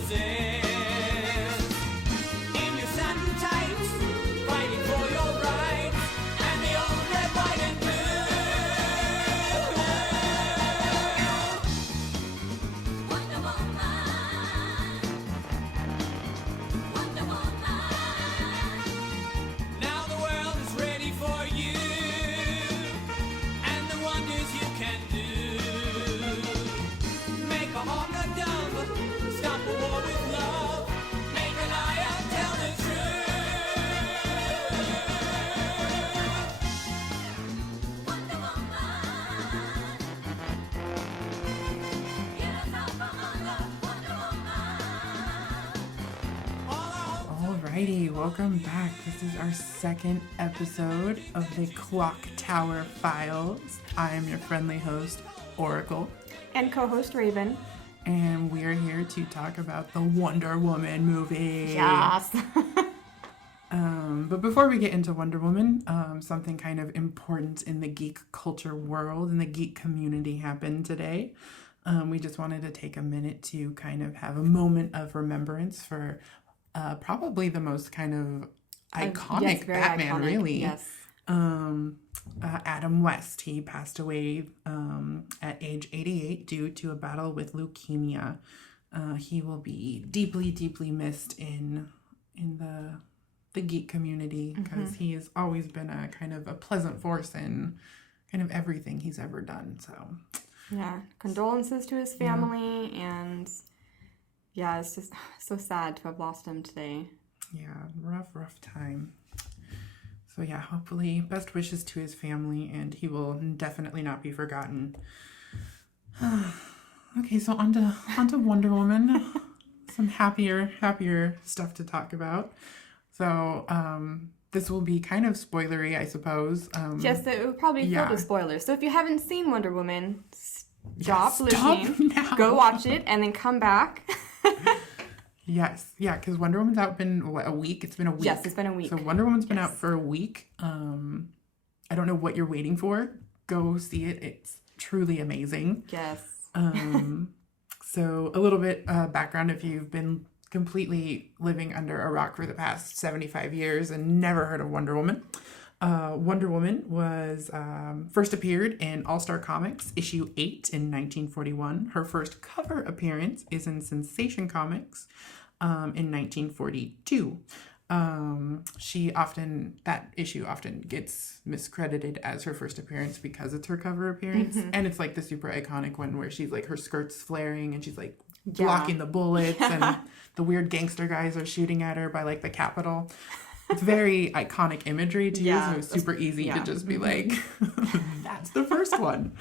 poses. In your satin tights, fighting for your rights, and the old red, white, and blue. Wonder Woman. Wonder Woman. Now the world is ready for you, and the wonders you can do. Make a hawk a dove, stop a war with love, make a liar tell the truth. Wonder Woman, get us out from under. Wonder Woman. Alrighty, welcome back. This is our second episode of the Clock Tower Files. I am your friendly host, Oracle, And co-host Raven. and we are here to talk about the Wonder Woman movie. Yes. But before we get into Wonder Woman, something kind of important in the geek culture world, in the geek community happened today. We just wanted to take a minute to kind of have a moment of remembrance for probably the most kind of iconic Yes, very Batman, iconic. really. Yes. Adam West. He passed away at age 88 due to a battle with leukemia. He will be deeply, deeply missed in the geek community because he has always been a kind of a pleasant force in kind of everything he's ever done. So Yeah. Condolences to his family, and yeah, it's just so sad to have lost him today. yeah, rough time. So yeah, hopefully best wishes to his family, and he will definitely not be forgotten. Okay, so on to Wonder Woman. Some happier stuff to talk about. So this will be kind of spoilery, I suppose. Yes, it would probably be filled yeah. with spoilers. So if you haven't seen Wonder Woman, stop stop listening, now. go watch it, and then come back. Yes, yeah, because Wonder Woman's out been a week. It's been a week. Yes, it's been a week. So Wonder Woman's been out for a week. I don't know what you're waiting for. Go see it. It's truly amazing. Yes. So a little bit background if you've been completely living under a rock for the past 75 years and never heard of Wonder Woman. Wonder Woman was first appeared in All-Star Comics issue 8 in 1941. Her first cover appearance is in Sensation Comics in 1942. That issue often gets miscredited as her first appearance because it's her cover appearance. And it's like the super iconic one where she's like, her skirt's flaring and she's like blocking the bullets and the weird gangster guys are shooting at her by like the Capitol. It's very iconic imagery too, so it's super easy to just be like, that's the first one.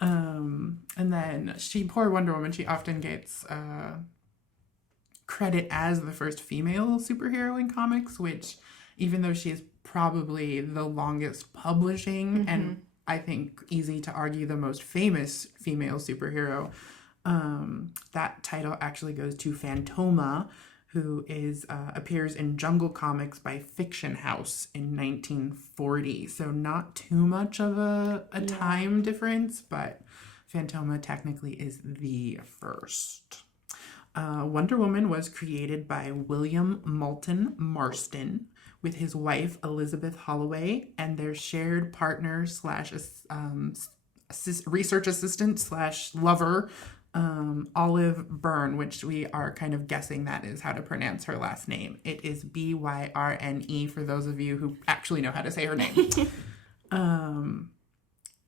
And then poor Wonder Woman, she often gets credit as the first female superhero in comics, which even though she is probably the longest publishing and I think easy to argue the most famous female superhero, that title actually goes to Phantoma, who appears in Jungle Comics by Fiction House in 1940. So not too much of a time difference, but Phantoma technically is the first. Wonder Woman was created by William Moulton Marston with his wife Elizabeth Holloway and their shared partner / research assistant / lover, Olive Byrne, which we are kind of guessing that is how to pronounce her last name. It is Byrne for those of you who actually know how to say her name.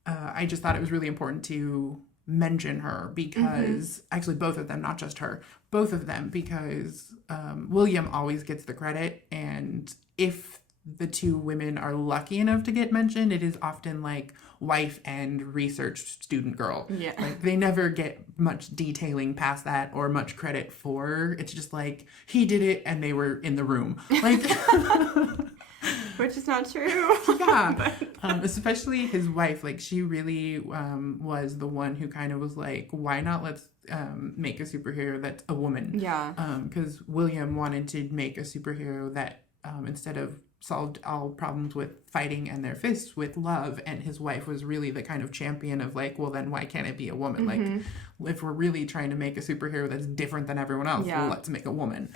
I just thought it was really important to mention her because actually both of them, not just her, both of them, because William always gets the credit, and if the two women are lucky enough to get mentioned, it is often like wife and research student girl. Yeah. Like they never get much detailing past that or much credit for. It's just like he did it and they were in the room. Like Which is not true. yeah. Especially his wife, like she really was the one who kind of was like, why not let's make a superhero that's a woman? Yeah. Because William wanted to make a superhero that instead of solved all problems with fighting and their fists with love, and his wife was really the kind of champion of like, well, then why can't it be a woman? Like, if we're really trying to make a superhero that's different than everyone else, Yeah. well, let's make a woman.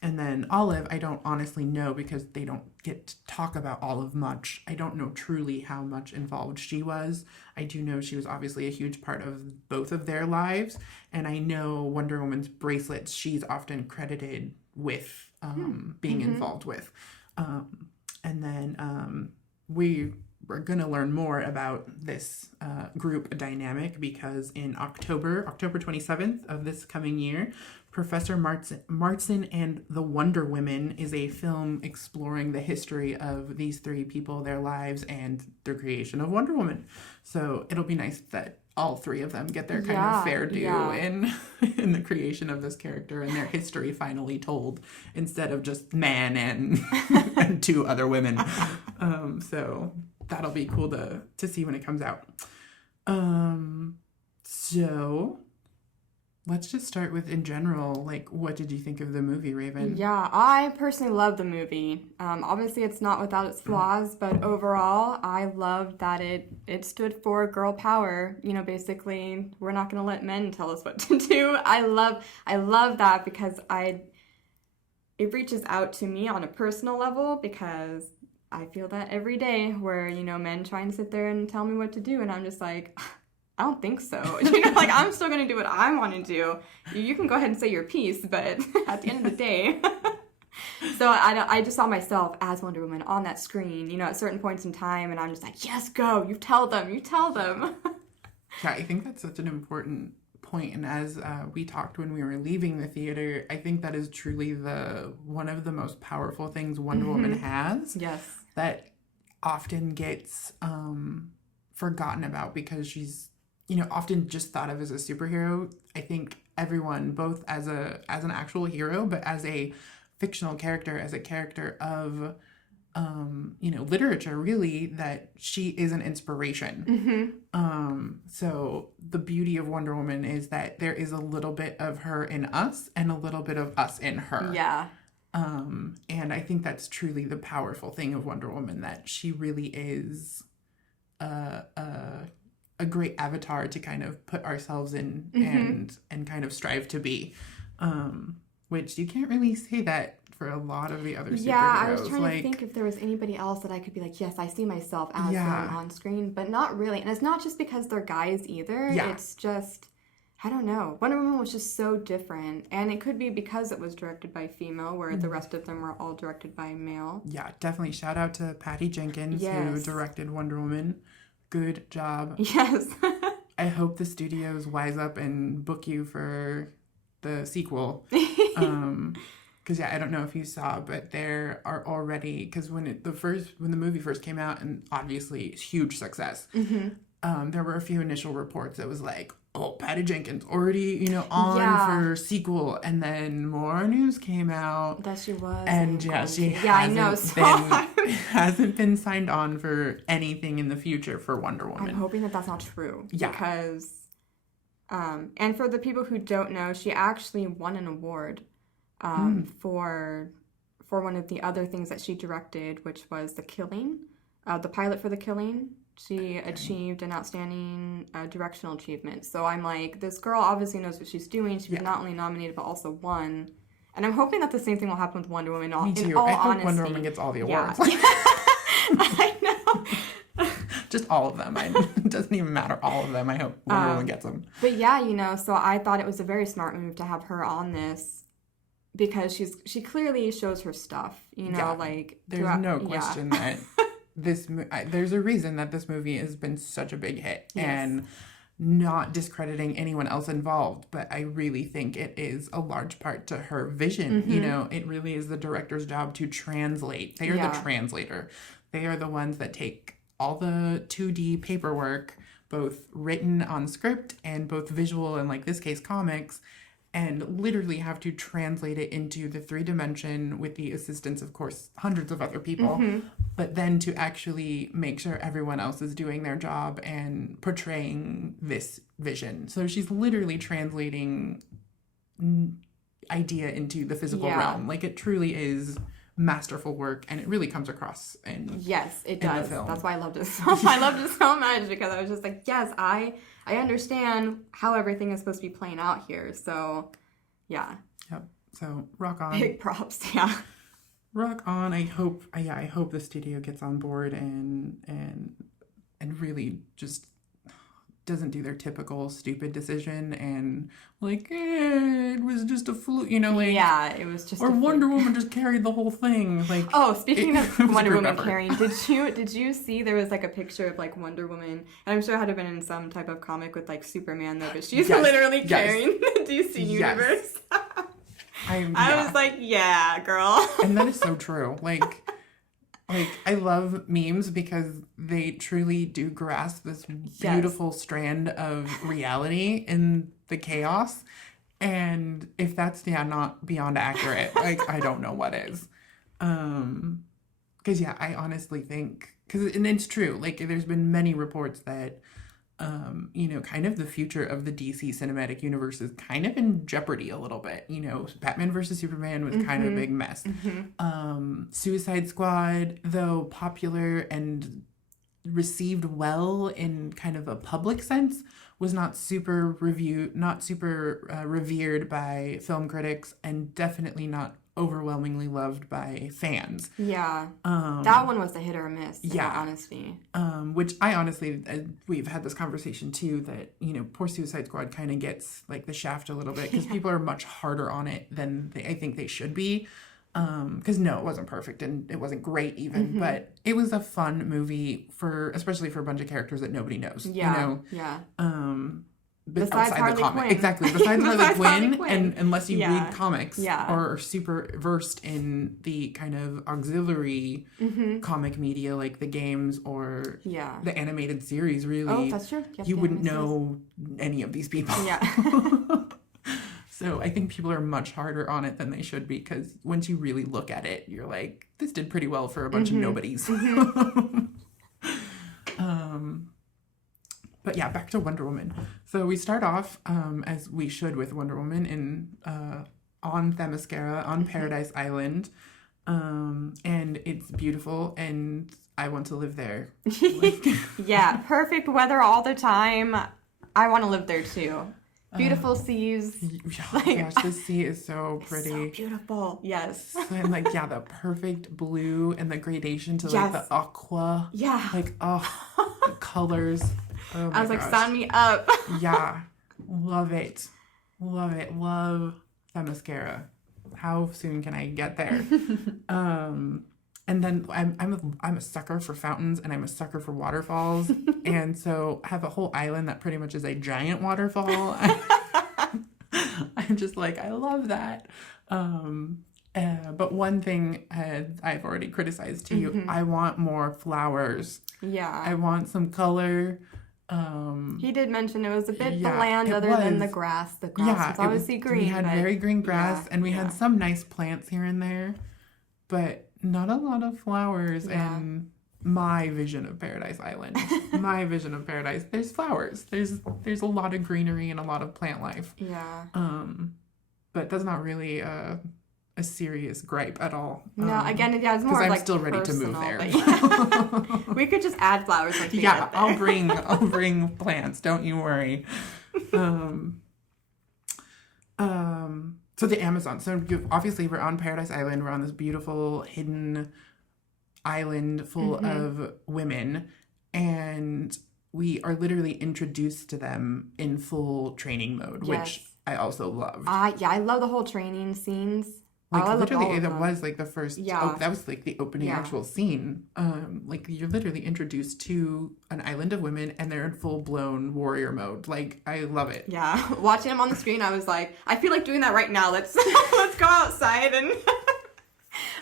And then Olive, I don't honestly know because they don't get to talk about Olive much. I don't know truly how much involved she was. I do know she was obviously a huge part of both of their lives. And I know Wonder Woman's bracelets, she's often credited with being involved with. And then we're going to learn more about this group dynamic because in October 27th of this coming year, Professor Martson and the Wonder Women is a film exploring the history of these three people, their lives, and their creation of Wonder Woman. So it'll be nice that all three of them get their kind of fair due in the creation of this character and their history finally told instead of just man and and two other women. So that'll be cool to see when it comes out. So let's just start with, in general, like, what did you think of the movie, Raven? Yeah, I personally love the movie. Obviously, it's not without its flaws, but overall, I loved that it stood for girl power. You know, basically, we're not going to let men tell us what to do. I love that because it reaches out to me on a personal level because I feel that every day where, you know, men try and sit there and tell me what to do, and I'm just like, I don't think so. You know, like, I'm still going to do what I want to do. You can go ahead and say your piece, but at the end of the day. So I just saw myself as Wonder Woman on that screen, you know, at certain points in time, and I'm just like, yes, go. You tell them. Yeah, I think that's such an important point. And as we talked when we were leaving the theater, I think that is truly one of the most powerful things Wonder Woman has. Yes. That often gets forgotten about because she's, you know, often just thought of as a superhero. I think everyone, both as an actual hero, but as a fictional character, as a character of, you know, literature, really, that she is an inspiration. So the beauty of Wonder Woman is that there is a little bit of her in us and a little bit of us in her. Yeah. And I think that's truly the powerful thing of Wonder Woman, that she really is a great avatar to kind of put ourselves in and kind of strive to be, which you can't really say that for a lot of the other superheroes. Yeah, I was trying to think if there was anybody else that I could be like, yes, I see myself as them on screen, but not really. And it's not just because they're guys either. Yeah. It's just, I don't know. Wonder Woman was just so different. And it could be because it was directed by female, where the rest of them were all directed by male. Yeah, definitely. Shout out to Patty Jenkins, who Yes. directed Wonder Woman. Good job. Yes. I hope the studios wise up and book you for the sequel. Because I don't know if you saw, but there are already, because when the movie first came out, and obviously it's huge success, there were a few initial reports that was like, oh, Patty Jenkins already, you know, on for sequel, and then more news came out That she was. and I know. So hasn't been signed on for anything in the future for Wonder Woman. I'm hoping that that's not true. Yeah. Because, and for the people who don't know, she actually won an award for one of the other things that she directed, which was The Killing, the pilot for The Killing. She achieved an outstanding directional achievement. So I'm like, this girl obviously knows what she's doing. She was not only nominated, but also won. And I'm hoping that the same thing will happen with Wonder Woman. Me too. In all I hope honesty. Wonder Woman gets all the awards. Yeah. I know. Just all of them. It doesn't even matter. All of them. I hope Wonder Woman gets them. But yeah, you know, so I thought it was a very smart move to have her on this because she clearly shows her stuff, you know, like there's no question that there's a reason that this movie has been such a big hit. Yes. And not discrediting anyone else involved, but I really think it is a large part to her vision. You know, it really is the director's job to translate. They are the translator. They are the ones that take all the 2D paperwork, both written on script and both visual and, like this case, comics, and literally have to translate it into the 3D with the assistance, of course, hundreds of other people, but then to actually make sure everyone else is doing their job and portraying this vision. So she's literally translating idea into the physical realm. Like, it truly is masterful work, and it really comes across in Yes, it in the does. film. That's why I loved it so I loved it so much, because I was just like, yes, I understand how everything is supposed to be playing out here. So, yeah, Yep. So rock on. big props. Yeah. Rock on. I hope the studio gets on board and really just doesn't do their typical stupid decision and like it was just a fluke, like Yeah, it was just. or a Wonder fluke. Woman just carried the whole thing. Like Oh, speaking it of was a Wonder group Woman effort. carrying, did you see there was like a picture of like Wonder Woman, and I'm sure it had to have been in some type of comic with like Superman though, but she's Yes, literally yes. carrying the DC Yes. universe. I I was like, yeah, girl. and that is so true. Like I love memes because they truly do grasp this beautiful strand of reality in the chaos. And if that's not beyond accurate, like I don't know what is. Because I honestly think and it's true. Like there's been many reports that kind of the future of the DC cinematic universe is kind of in jeopardy a little bit. Batman versus Superman was kind of a big mess. Suicide Squad, though popular and received well in kind of a public sense, was not super revered by film critics, and definitely not overwhelmingly loved by fans. Yeah, that one was a hit or a miss. In Yeah. all honesty. Which I honestly, we've had this conversation too, that, poor Suicide Squad kind of gets like the shaft a little bit because people are much harder on it than I think they should be. Because no, it wasn't perfect and it wasn't great even, but it was a fun movie especially for a bunch of characters that nobody knows. Yeah, yeah. But Besides outside Harley the comic, Quinn. exactly. Besides Harley Besides Harley Quinn, Quinn. and unless you Yeah. read comics Yeah. or are super versed in the kind of auxiliary comic media like the games or Yeah. the animated series, really, Oh, that's true. Yep, you the wouldn't animated know any of these people. Yeah. So I think people are much harder on it than they should be, because once you really look at it, you're like, this did pretty well for a bunch of nobodies. But yeah, back to Wonder Woman. So we start off, as we should with Wonder Woman, on Themyscira, on Paradise Island. And it's beautiful, and I want to live there. Yeah, perfect weather all the time. I want to live there too. Beautiful seas. Oh my gosh, the sea is so pretty. So beautiful. Yes. And the perfect blue and the gradation to like Yes. the aqua. Yeah. Like, the colors. Oh my I was like, gosh. sign me up. Yeah. Love it. Love it. Love Themyscira. How soon can I get there? And then I'm a sucker for fountains, and I'm a sucker for waterfalls. And so I have a whole island that pretty much is a giant waterfall. I'm just like, I love that. But one thing I've already criticized to you, I want more flowers. Yeah. I want some color. He did mention it was a bit Yeah, bland it other than was. the grass. The grass was obviously green. We had but very green grass, yeah, and we yeah. had some nice plants here and there, but not a lot of flowers. Yeah. And my vision of Paradise Island, my vision of paradise, there's flowers. There's a lot of greenery and a lot of plant life. Yeah. But that's not really a serious gripe at all. No, again, yeah, it's more because I'm like still ready to move personal, there. but yeah. We could just add flowers once we Yeah, get there. I'll bring plants. Don't you worry. So the Amazon. So obviously we're on Paradise Island. We're on this beautiful hidden island full of women, and we are literally introduced to them in full training mode, which Yes. I also loved. Yeah, I love the whole training scenes. I Like love all literally, of that them. was like the first. Yeah. That was like the opening Yeah. actual scene. Like you're literally introduced to an island of women, and they're in full blown warrior mode. Like I love it. Yeah, watching them on the screen, I was like, I feel like doing that right now. Let's let's go outside and.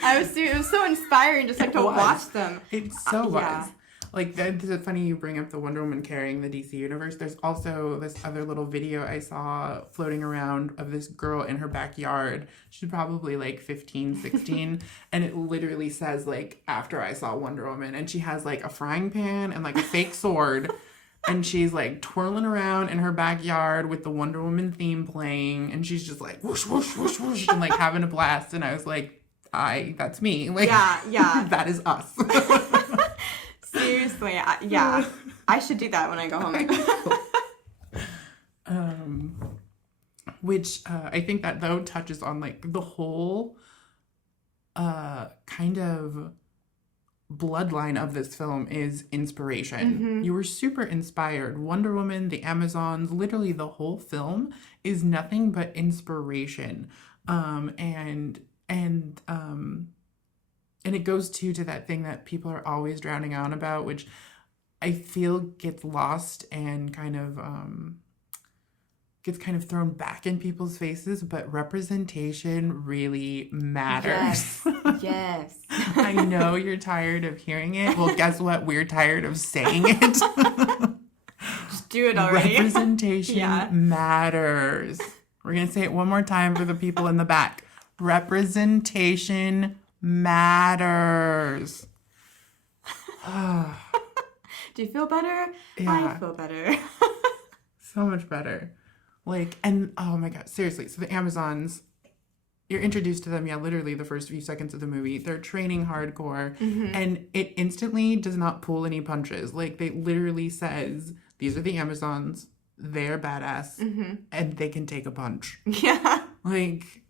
It was so inspiring just like to It was. watch them. It so was. yeah. Like, it's funny you bring up the Wonder Woman carrying the DC universe. There's also this other little video I saw floating around of this girl in her backyard. She's probably like 15, 16. And it literally says, like, after I saw Wonder Woman. And she has, like, a frying pan and, like, a fake sword. And she's, like, twirling around in her backyard with the Wonder Woman theme playing. And she's just, like, whoosh, whoosh, whoosh, whoosh. And, like, having a blast. And I was like, that's me. Like, Yeah. that is us. Seriously, I should do that when I go home. Which I think that though touches on like the whole kind of bloodline of this film is inspiration. You were super inspired. Wonder Woman, the Amazons, literally the whole film is nothing but inspiration. And it goes to that thing that people are always drowning on about, which I feel gets lost and gets kind of thrown back in people's faces, but representation really matters. Yes. I know you're tired of hearing it. Well, guess what? We're tired of saying it. Just do it already. Representation matters. We're going to say it one more time for the people in the back. Representation matters. Do you feel better? Yeah. I feel better. So much better. Like, and oh my God, seriously. So the Amazons, you're introduced to them, literally the first few seconds of the movie. They're training hardcore, and it instantly does not pull any punches. Like, they literally says, these are the Amazons, they're badass, and they can take a punch. Yeah. Like,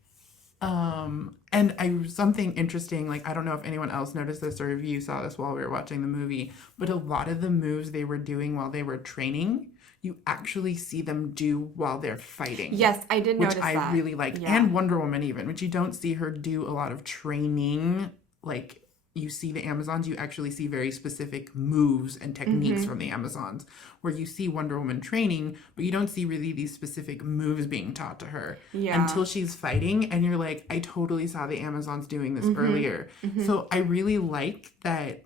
and something interesting, like, I don't know if anyone else noticed this or if you saw this while we were watching the movie, but a lot of the moves they were doing while they were training, you actually see them do while they're fighting. Yes, I did notice that. Which I really liked. Yeah. And Wonder Woman even, which you don't see her do a lot of training. Like, you see the Amazons, you actually see very specific moves and techniques from the Amazons, where you see Wonder Woman training, but you don't see really these specific moves being taught to her until she's fighting. And you're like, I totally saw the Amazons doing this earlier. So I really like that.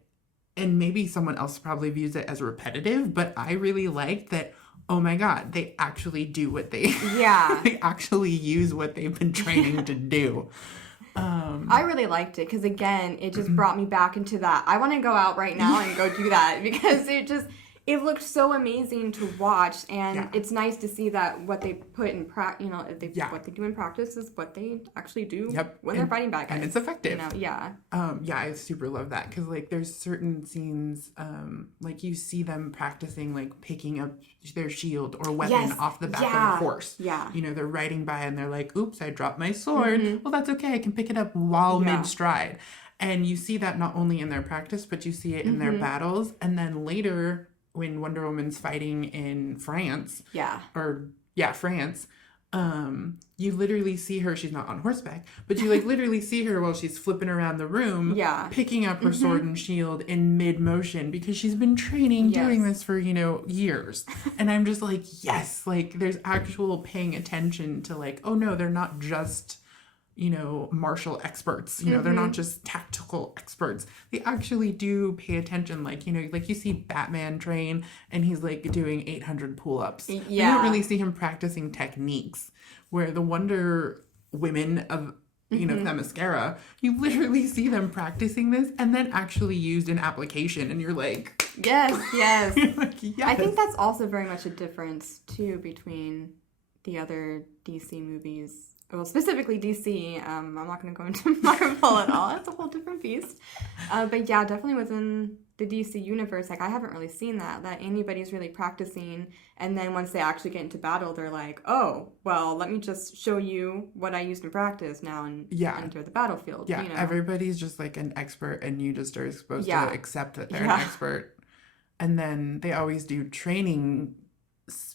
And maybe someone else probably views it as repetitive, but I really like that. Oh my God, they actually do what they they actually use what they've been training to do. I really liked it because, again, it just brought me back into that. I want to go out right now and go do that because it looked so amazing to watch, and it's nice to see that what they put in what they do in practice is what they actually do when they're fighting bad guys. And it's effective. I super love that because like there's certain scenes like you see them practicing like picking up their shield or weapon off the back of a horse. They're riding by and they're like, oops, I dropped my sword. Well, that's okay, I can pick it up while mid-stride. And you see that not only in their practice, but you see it in their battles. And then later when Wonder Woman's fighting in France, France, you literally see her, she's not on horseback, but you like literally see her while she's flipping around the room, picking up her sword and shield in mid-motion because she's been training doing this for, years. And I'm just like, yes, like there's actual paying attention to like, oh no, they're not just martial experts, they're not just tactical experts. They actually do pay attention. Like, like you see Batman train and he's like doing 800 pull-ups. You don't really see him practicing techniques, where the Wonder Women of, Themyscira, you literally see them practicing this and then actually used in application. And you're like, yes. You're like, yes. I think that's also very much a difference too between the other DC movies. Well, specifically DC. I'm not going to go into Marvel at all. It's a whole different beast. But yeah, definitely within the DC universe, like I haven't really seen that anybody's really practicing. And then once they actually get into battle, they're like, oh, well, let me just show you what I used in practice now and enter the battlefield. Yeah, everybody's just like an expert and you just are supposed to accept that they're an expert. And then they always do training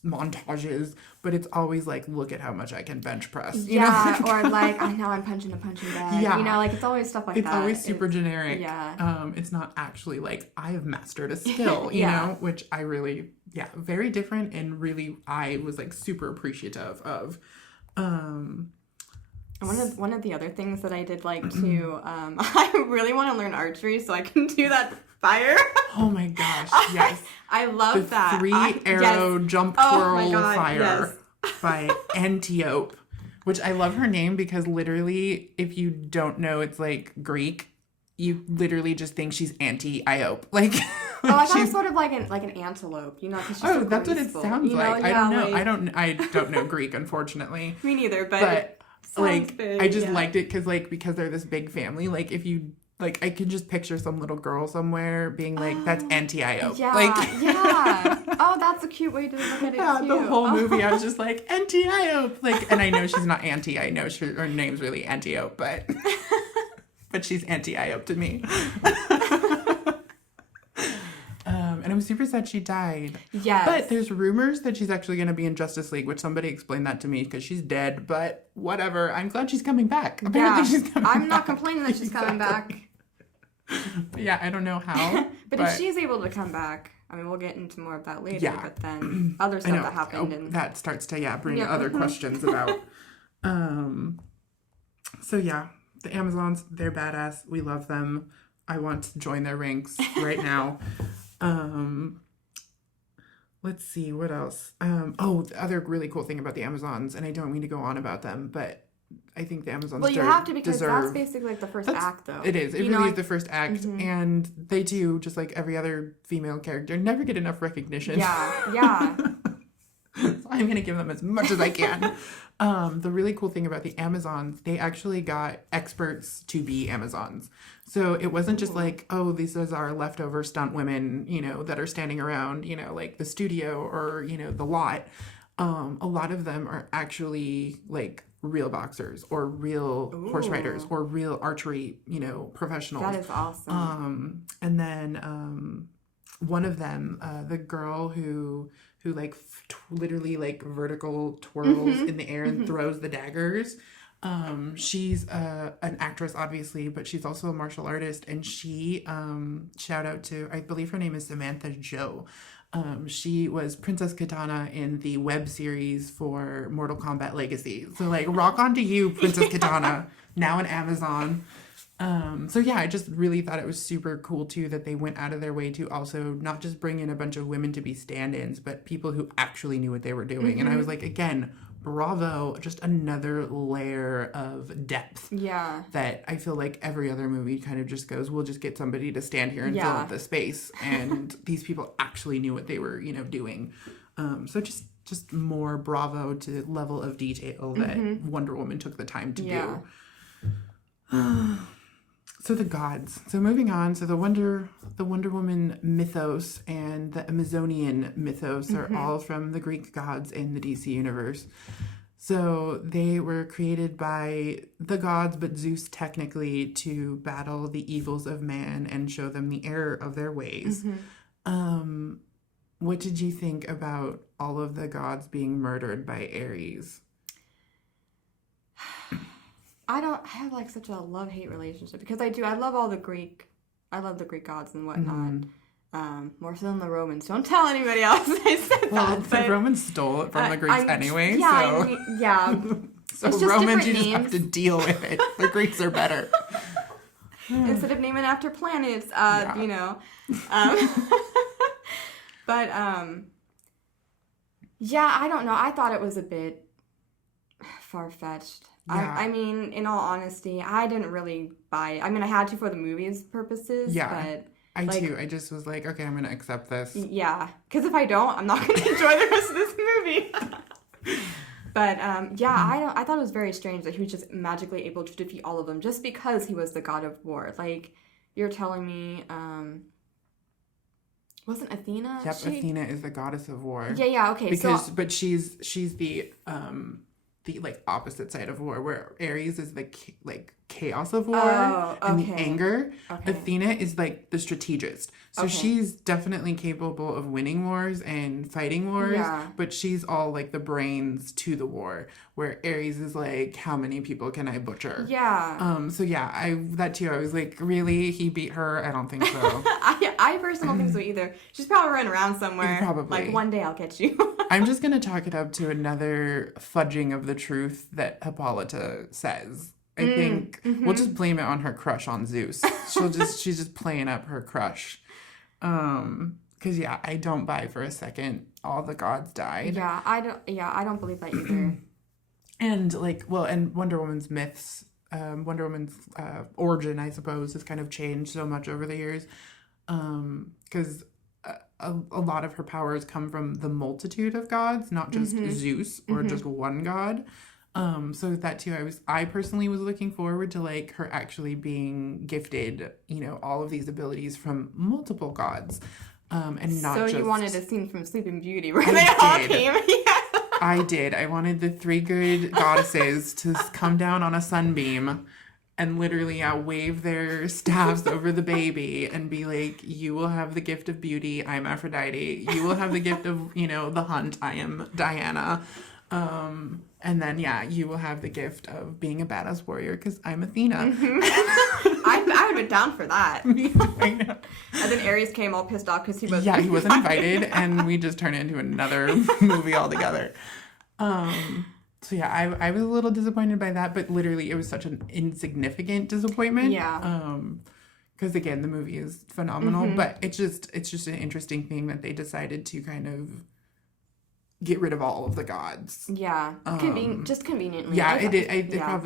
montages, but it's always like, look at how much I can bench press. Or like, I know I'm punching a punching bag. Like it's always stuff like that. It's always super generic. Yeah. It's not actually like, I have mastered a skill, which I really, very different and really, I was like super appreciative of. One of the other things that I did like too, I really want to learn archery so I can do that fire. Oh my gosh, yes. I love that. 3-arrow jump twirl fire by Antiope, which I love her name because literally, if you don't know it's like Greek, you literally just think she's Antiope. Like, I thought it was sort of like an antelope, because she's so that's what it graceful. sounds like. I don't know. I don't know Greek, unfortunately. Me neither, but like big, I just yeah. liked it because they're this big family. Like if you like, I could just picture some little girl somewhere being like, "That's Auntie Io." Yeah, Like, yeah. Oh, that's a cute way to look at it yeah, too. the whole Oh. movie, I was just like, Auntie Io. Like, and I know she's not Auntie. I know her name's really Auntie O, but she's Auntie Io to me. And I'm super sad she died. Yes. But there's rumors that she's actually going to be in Justice League, which somebody explained that to me because she's dead. But whatever. I'm glad she's coming back. Apparently Yeah, she's coming I'm not back. complaining that she's coming back. But yeah, I don't know how. But if she's able to come back, I mean, we'll get into more of that later. Yeah. But then other I stuff know. that happened. Oh, And that starts to bring Yeah. other questions about. So yeah, the Amazons, they're badass. We love them. I want to join their ranks right now. Let's see what else. The other really cool thing about the Amazons, and I don't mean to go on about them, but I think the Amazons well, you have to because deserve. that's basically like the first act, though. It is. It You really know, is the first act, and they do, just like every other female character, never get enough recognition. Yeah, yeah. So I'm going to give them as much as I can. The really cool thing about the Amazons, they actually got experts to be Amazons. So it wasn't just like, oh, these are our leftover stunt women, that are standing around, like the studio or, the lot. A lot of them are actually like real boxers or real horse riders or real archery, professionals. That is awesome. And then one of them, the girl who like literally like vertical twirls in the air and throws the daggers. She's an actress, obviously, but she's also a martial artist. And she, shout out to, I believe her name is Samantha Joe. She was Princess Katana in the web series for Mortal Kombat Legacy. So like, rock on to you, Princess Katana, now an Amazon. So yeah, I just really thought it was super cool too that they went out of their way to also not just bring in a bunch of women to be stand-ins, but people who actually knew what they were doing. And I was like, again, bravo, just another layer of depth. Yeah. That I feel like every other movie kind of just goes, we'll just get somebody to stand here and fill Yeah. up the space. And these people actually knew what they were, doing. So just more bravo to the level of detail that Wonder Woman took the time to Yeah. do. So the gods. So moving on. So the Wonder Woman mythos and the Amazonian mythos are all from the Greek gods in the DC universe. So they were created by the gods, but Zeus technically to battle the evils of man and show them the error of their ways. What did you think about all of the gods being murdered by Ares? I have like such a love-hate relationship because I love all the Greek gods and whatnot. More so than the Romans. Don't tell anybody else I said Well, that. the Romans stole it from the Greeks anyway, Yeah, so... yeah. So It's just Romans, different you just have names. to deal with it. The Greeks are better. Instead of naming after planets, But yeah, I don't know. I thought it was a bit far-fetched. Yeah. I mean, in all honesty, I didn't really buy it. I mean, I had to for the movie's purposes, Yeah. but I too. I just was like, okay, I'm gonna accept this. yeah, because if I don't, I'm not going to enjoy the rest of this movie. But I thought it was very strange that he was just magically able to defeat all of them just because he was the god of war. Like, you're telling me, wasn't Athena? Yep, Athena is the goddess of war. Yeah, okay. But she's the like opposite side of war, where Ares is the chaos of war and the anger. Okay. Athena is like the strategist. So she's definitely capable of winning wars and fighting wars, but she's all like the brains to the war, where Ares is like, how many people can I butcher? Yeah. So yeah, that too, I was like, really? He beat her? I don't think so. I personally don't think so either. She's probably running around somewhere. Probably. Like, one day I'll catch you. I'm just going to chalk it up to another fudging of the truth that Hippolyta says. I think we'll just blame it on her crush on Zeus. She's just playing up her crush. Because I don't buy for a second all the gods died. I don't believe that either. And and Wonder Woman's myths, Wonder Woman's origin, I suppose, has kind of changed so much over the years. Because a lot of her powers come from the multitude of gods, not just Zeus or just one god. So that too, I personally was looking forward to like her actually being gifted, all of these abilities from multiple gods, and not So just. you wanted a scene from Sleeping Beauty where I they all did. came. Yeah. I did. I wanted the three good goddesses to come down on a sunbeam and literally wave their staffs over the baby and be like, you will have the gift of beauty, I'm Aphrodite. You will have the gift of, the hunt, I am Diana. And then, you will have the gift of being a badass warrior because I'm Athena. I would have been down for that. I know. And then Ares came all pissed off because he was Yeah, he wasn't invited, and we just turned it into another movie altogether. So yeah, I was a little disappointed by that, but literally it was such an insignificant disappointment. Yeah. Because again, the movie is phenomenal, but it's just an interesting thing that they decided to kind of get rid of all of the gods. Yeah. Just conveniently. Yeah, Yeah.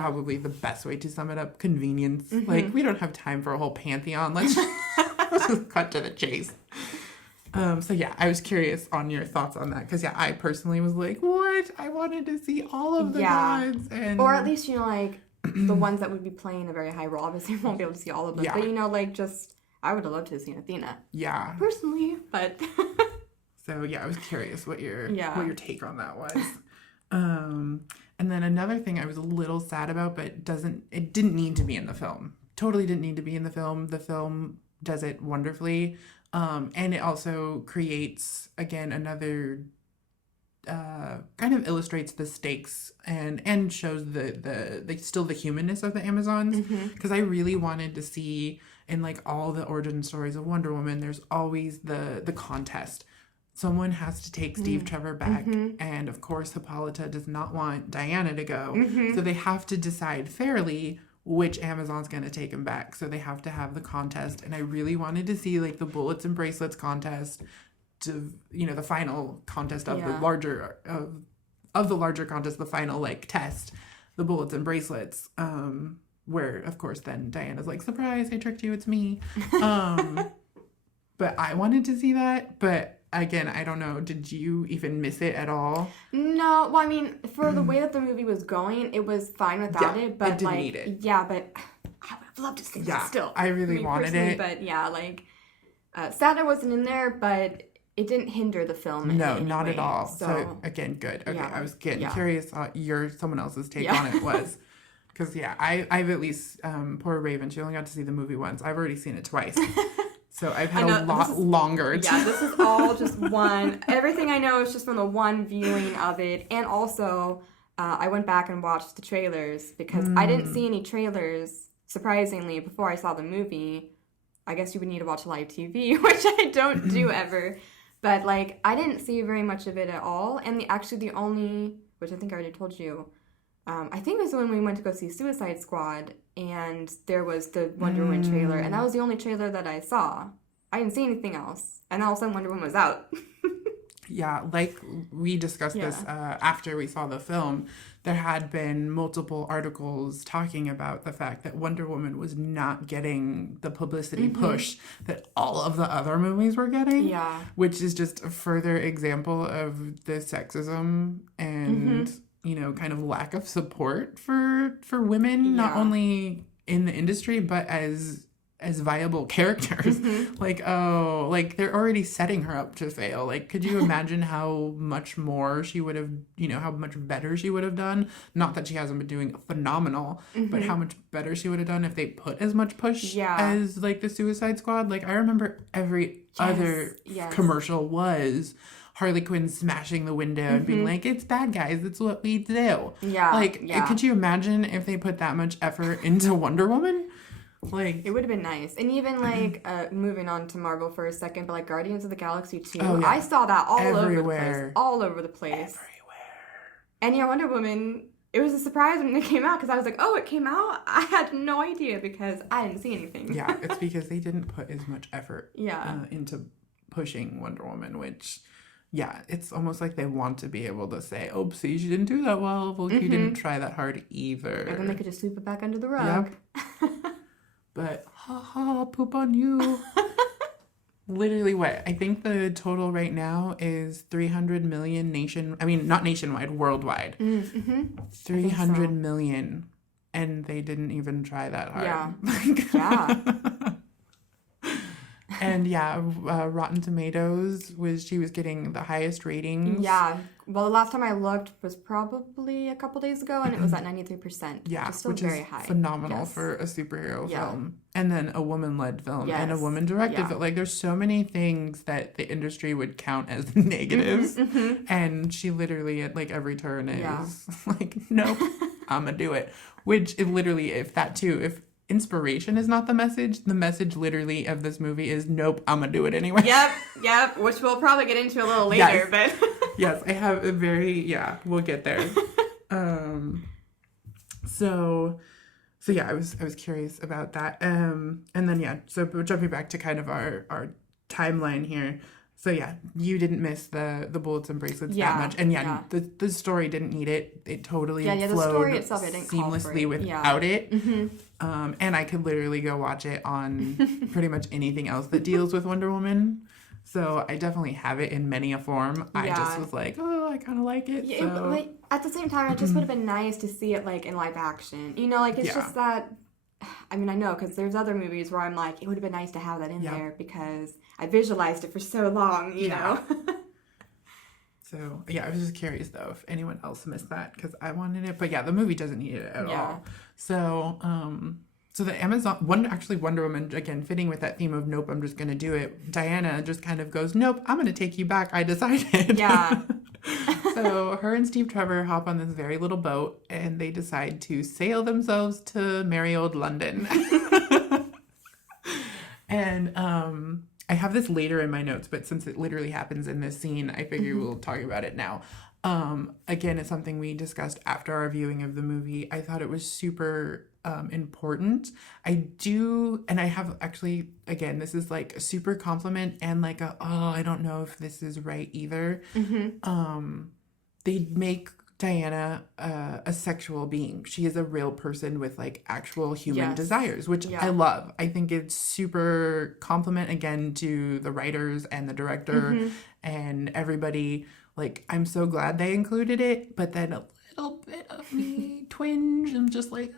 Probably the best way to sum it up. Convenience. Like, we don't have time for a whole pantheon. Let's just cut to the chase. So yeah, I was curious on your thoughts on that because I personally was like, what? I wanted to see all of the gods, or at least like the ones that would be playing a very high role. Obviously, we won't be able to see all of them, but just I would have loved to have seen Athena. Yeah, personally, but. So yeah, I was curious what your take on that was. And then another thing I was a little sad about, but it didn't need to be in the film. Totally didn't need to be in the film. The film does it wonderfully. And it also creates, again, another kind of illustrates the stakes and shows the humanness of the Amazons. Because I really wanted to see in like all the origin stories of Wonder Woman, there's always the contest. Someone has to take Steve Trevor back, and of course Hippolyta does not want Diana to go. So they have to decide fairly which Amazon's going to take him back. So they have to have the contest, and I really wanted to see like the bullets and bracelets contest, to the final contest of the larger of the larger contest, the final like test, the bullets and bracelets. Where of course then Diana's like, surprise, I tricked you, it's me. But I wanted to see that, but. Again, I don't know. Did you even miss it at all? No. Well, I mean, for the way that the movie was going, it was fine without it. But it didn't need it. Yeah, but I would have loved to see it still. I really wanted it. But yeah, like, Saturn wasn't in there, but it didn't hinder the film. No, in not any at way. all. So again, good. Okay, I was getting curious what someone else's take on it was. Because, I've at least, poor Raven, she only got to see the movie once. I've already seen it twice. So I've had a lot longer. Yeah, this is all just one. Everything I know is just from the one viewing of it. And also, I went back and watched the trailers because I didn't see any trailers, surprisingly, before I saw the movie. I guess you would need to watch live TV, which I don't do ever. But, like, I didn't see very much of it at all. And the only, which I think I already told you, I think it was when we went to go see Suicide Squad, and there was the Wonder Woman trailer, and that was the only trailer that I saw. I didn't see anything else, and all of a sudden Wonder Woman was out. Yeah, like we discussed this after we saw the film, there had been multiple articles talking about the fact that Wonder Woman was not getting the publicity push that all of the other movies were getting. Yeah. Which is just a further example of the sexism and... kind of lack of support for women, not only in the industry, but as viable characters. Like, they're already setting her up to fail. Like, could you imagine how much more she would have, how much better she would have done? Not that she hasn't been doing phenomenal, but how much better she would have done if they put as much push as, like, the Suicide Squad. Like, I remember every other commercial was... Harley Quinn smashing the window and being like, it's bad guys, that's what we do. Yeah. Could you imagine if they put that much effort into Wonder Woman? Like, it would have been nice. And even like moving on to Marvel for a second, but like Guardians of the Galaxy 2, I saw that all over the place. And Wonder Woman, it was a surprise when it came out because I was like, oh, it came out? I had no idea because I didn't see anything. Yeah, it's because they didn't put as much effort into pushing Wonder Woman, which... Yeah, it's almost like they want to be able to say, oh, see, she didn't do that well. Well, you didn't try that hard either. And then they could just sweep it back under the rug. Yep. But, poop on you. literally what? I think the total right now is 300 million not nationwide, worldwide. 300 million. And they didn't even try that hard. Yeah. Like, Yeah. and Rotten Tomatoes she was getting the highest ratings. Yeah. Well, the last time I looked was probably a couple days ago, and it was at 93%. Yeah, which is still very high. Phenomenal Yes. for a superhero Yeah. film. And then a woman-led film and a Yes. woman-directed Yeah. film. Like, there's so many things that the industry would count as negatives. And she literally, at, like, every turn is Yeah. like, nope, I'm gonna do it. Which, if inspiration is not the message literally of this movie is, nope, I'm gonna do it anyway. Yep. Which we'll probably get into a little later, but... Yes, I have a we'll get there. So yeah, I was curious about that. And then so jumping back to kind of our timeline here. So yeah, you didn't miss the bullets and bracelets that much. And the story didn't need it. It totally the flowed story itself, it didn't call for seamlessly it. without it. And I could literally go watch it on pretty much anything else that deals with Wonder Woman. So I definitely have it in many a form. I just was like, oh, I kind of like it. Yeah, so. but like, at the same time, it just would have been nice to see it like in live action. You know, like it's just that. I mean, I know because there's other movies where I'm like, it would have been nice to have that in there because I visualized it for so long. You know. So yeah, I was just curious though if anyone else missed that because I wanted it, but yeah, the movie doesn't need it at all. So so the Wonder Woman, again, fitting with that theme of nope, I'm just gonna do it. Diana just kind of goes, nope, I'm gonna take you back. I decided. Yeah. So her and Steve Trevor hop on this very little boat and they decide to sail themselves to merry old London. And I have this later in my notes, but since it literally happens in this scene, I figure we'll talk about it now. Again, it's something we discussed after our viewing of the movie. I thought it was super important. I have actually, again, this is like a super compliment and like I don't know if this is right either. They make Diana a sexual being. She is a real person with like actual human desires, which I love. I think it's super compliment again to the writers and the director and everybody. Like, I'm so glad they included it, but then a little bit of me twinge. I'm just like,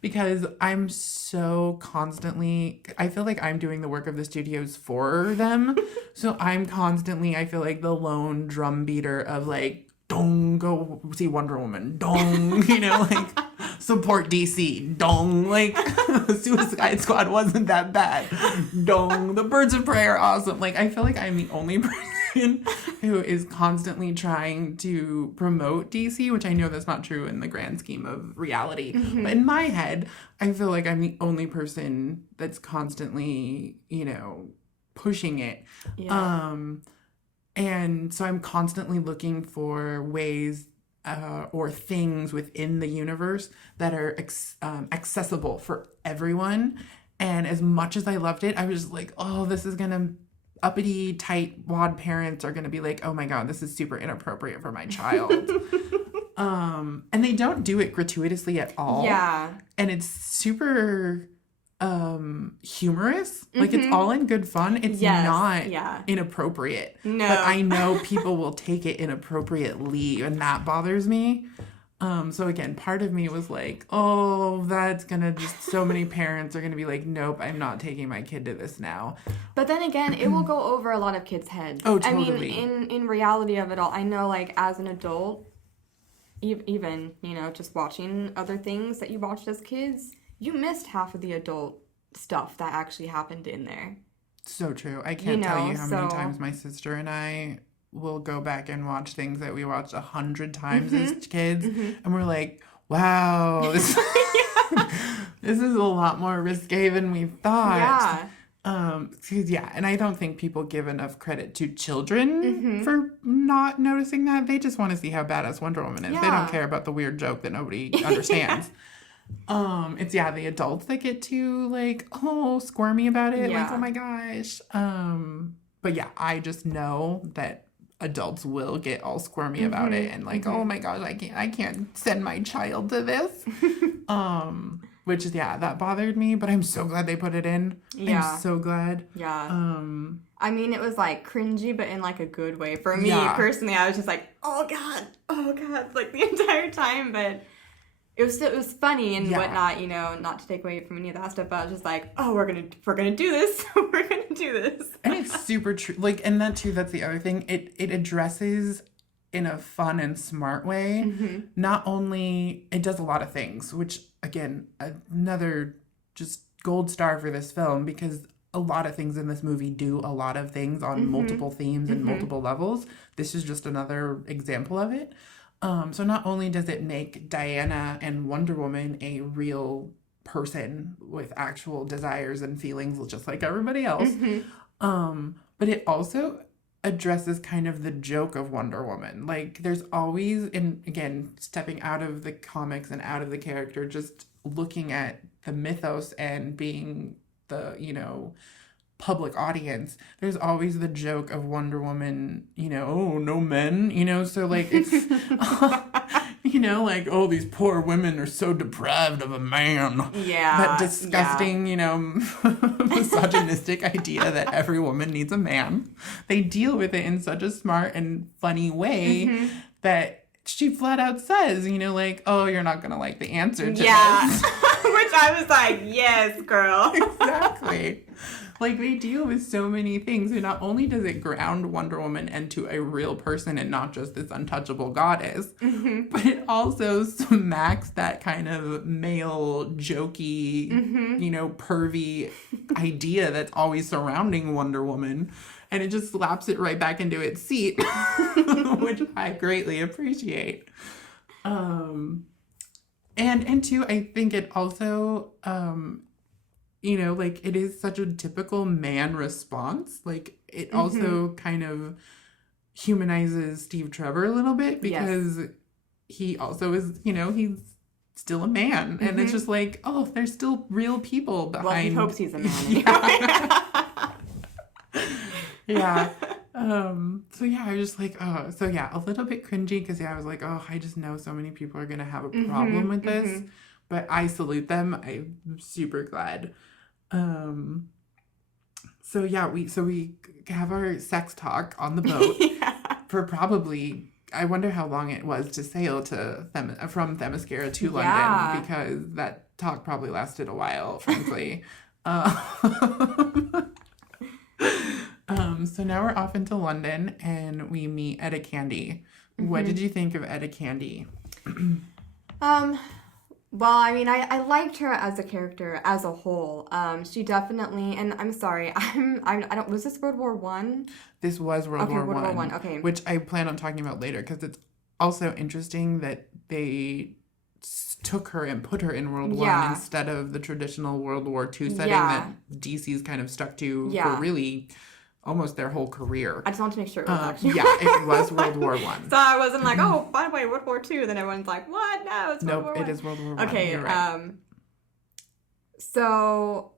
because I'm so constantly, I feel like I'm doing the work of the studios for them. So I'm constantly, I feel like the lone drum beater of like, dong, go see Wonder Woman, dong, you know, like support DC, dong, like Suicide Squad wasn't that bad, dong, the Birds of Prey are awesome. Like, I feel like I'm the only person who is constantly trying to promote DC, which I know that's not true in the grand scheme of reality. But in my head, I feel like I'm the only person that's constantly, you know, pushing it. And so I'm constantly looking for ways or things within the universe that are accessible for everyone. And as much as I loved it, I was just like, oh, this is going to, uppity, tight, wad parents are going to be like, oh my God, this is super inappropriate for my child. And they don't do it gratuitously at all. Yeah. And it's super humorous. Like, it's all in good fun. It's not inappropriate. No. But I know people will take it inappropriately, and that bothers me. So again, part of me was like, oh, that's gonna just, so many parents are gonna be like, nope, I'm not taking my kid to this now. But then again, it will go over a lot of kids' heads. Oh, totally. I mean, in reality of it all, I know, like, as an adult, even, you know, just watching other things that you watched as kids, you missed half of the adult stuff that actually happened in there. So true. I can't tell you how many times my sister and I will go back and watch things that we watched 100 times as kids, and we're like, wow, this is a lot more risque than we thought. And I don't think people give enough credit to children for not noticing that. They just want to see how badass Wonder Woman is. They don't care about the weird joke that nobody understands. It's the adults that get to like, oh, squirmy about it, like, oh my gosh. But yeah, I just know that adults will get all squirmy about it and like, oh my gosh, I can't send my child to this. Which is that bothered me, but I'm so glad they put it in. I'm so glad. I mean, it was like cringy, but in like a good way. For me Yeah. personally, I was just like, oh god, like the entire time. But it was funny and Yeah. whatnot, you know, not to take away from any of that stuff. But I was just like, oh, we're gonna do this, we're gonna do this. And it's super true. Like, and that too, that's the other thing. It addresses in a fun and smart way. Mm-hmm. Not only, it does a lot of things, which, again, another just gold star for this film, because a lot of things in this movie do a lot of things on multiple themes and multiple levels. This is just another example of it. So not only does it make Diana and Wonder Woman a real person with actual desires and feelings just like everybody else, but it also addresses kind of the joke of Wonder Woman. Like, there's always, and again, stepping out of the comics and out of the character, just looking at the mythos and being the, you know, public audience, there's always the joke of Wonder Woman, you know, oh, no men, you know, so like it's you know, like, oh, these poor women are so deprived of a man. Yeah. That disgusting, you know, misogynistic idea that every woman needs a man. They deal with it in such a smart and funny way that she flat out says, you know, like, oh, you're not going to like the answer to Yeah. this. Which I was like, yes, girl. Exactly. Like, they deal with so many things, and not only does it ground Wonder Woman into a real person and not just this untouchable goddess, but it also smacks that kind of male, jokey, you know, pervy idea that's always surrounding Wonder Woman, and it just slaps it right back into its seat, which I greatly appreciate. And two, I think it also, you know, like, it is such a typical man response. Like, it also kind of humanizes Steve Trevor a little bit, because he also is, you know, he's still a man. And it's just like, oh, there's still real people behind. Well, he hopes he's a man anyway. Yeah. So yeah, I was just like, oh, so yeah, a little bit cringy, because I was like, oh, I just know so many people are gonna have a problem with this, but I salute them. I'm super glad. So yeah, we have our sex talk on the boat for probably, I wonder how long it was to sail to from Themyscira to London, because that talk probably lasted a while, frankly. So now we're off into London and we meet Etta Candy. What did you think of Etta Candy? Well, I mean, I liked her as a character as a whole. She definitely, and I'm sorry, I don't, was this World War One? This was World War World War One, One, okay. which I plan on talking about later, because it's also interesting that they took her and put her in World War One instead of the traditional World War Two setting that DC's kind of stuck to for really almost their whole career. I just wanted to make sure it was actually. Yeah, it was World War One. So I wasn't like, oh, by the way, World War Two. Then everyone's like, what? No, it's World War Nope, One. it is World War One. Okay, You're right. So,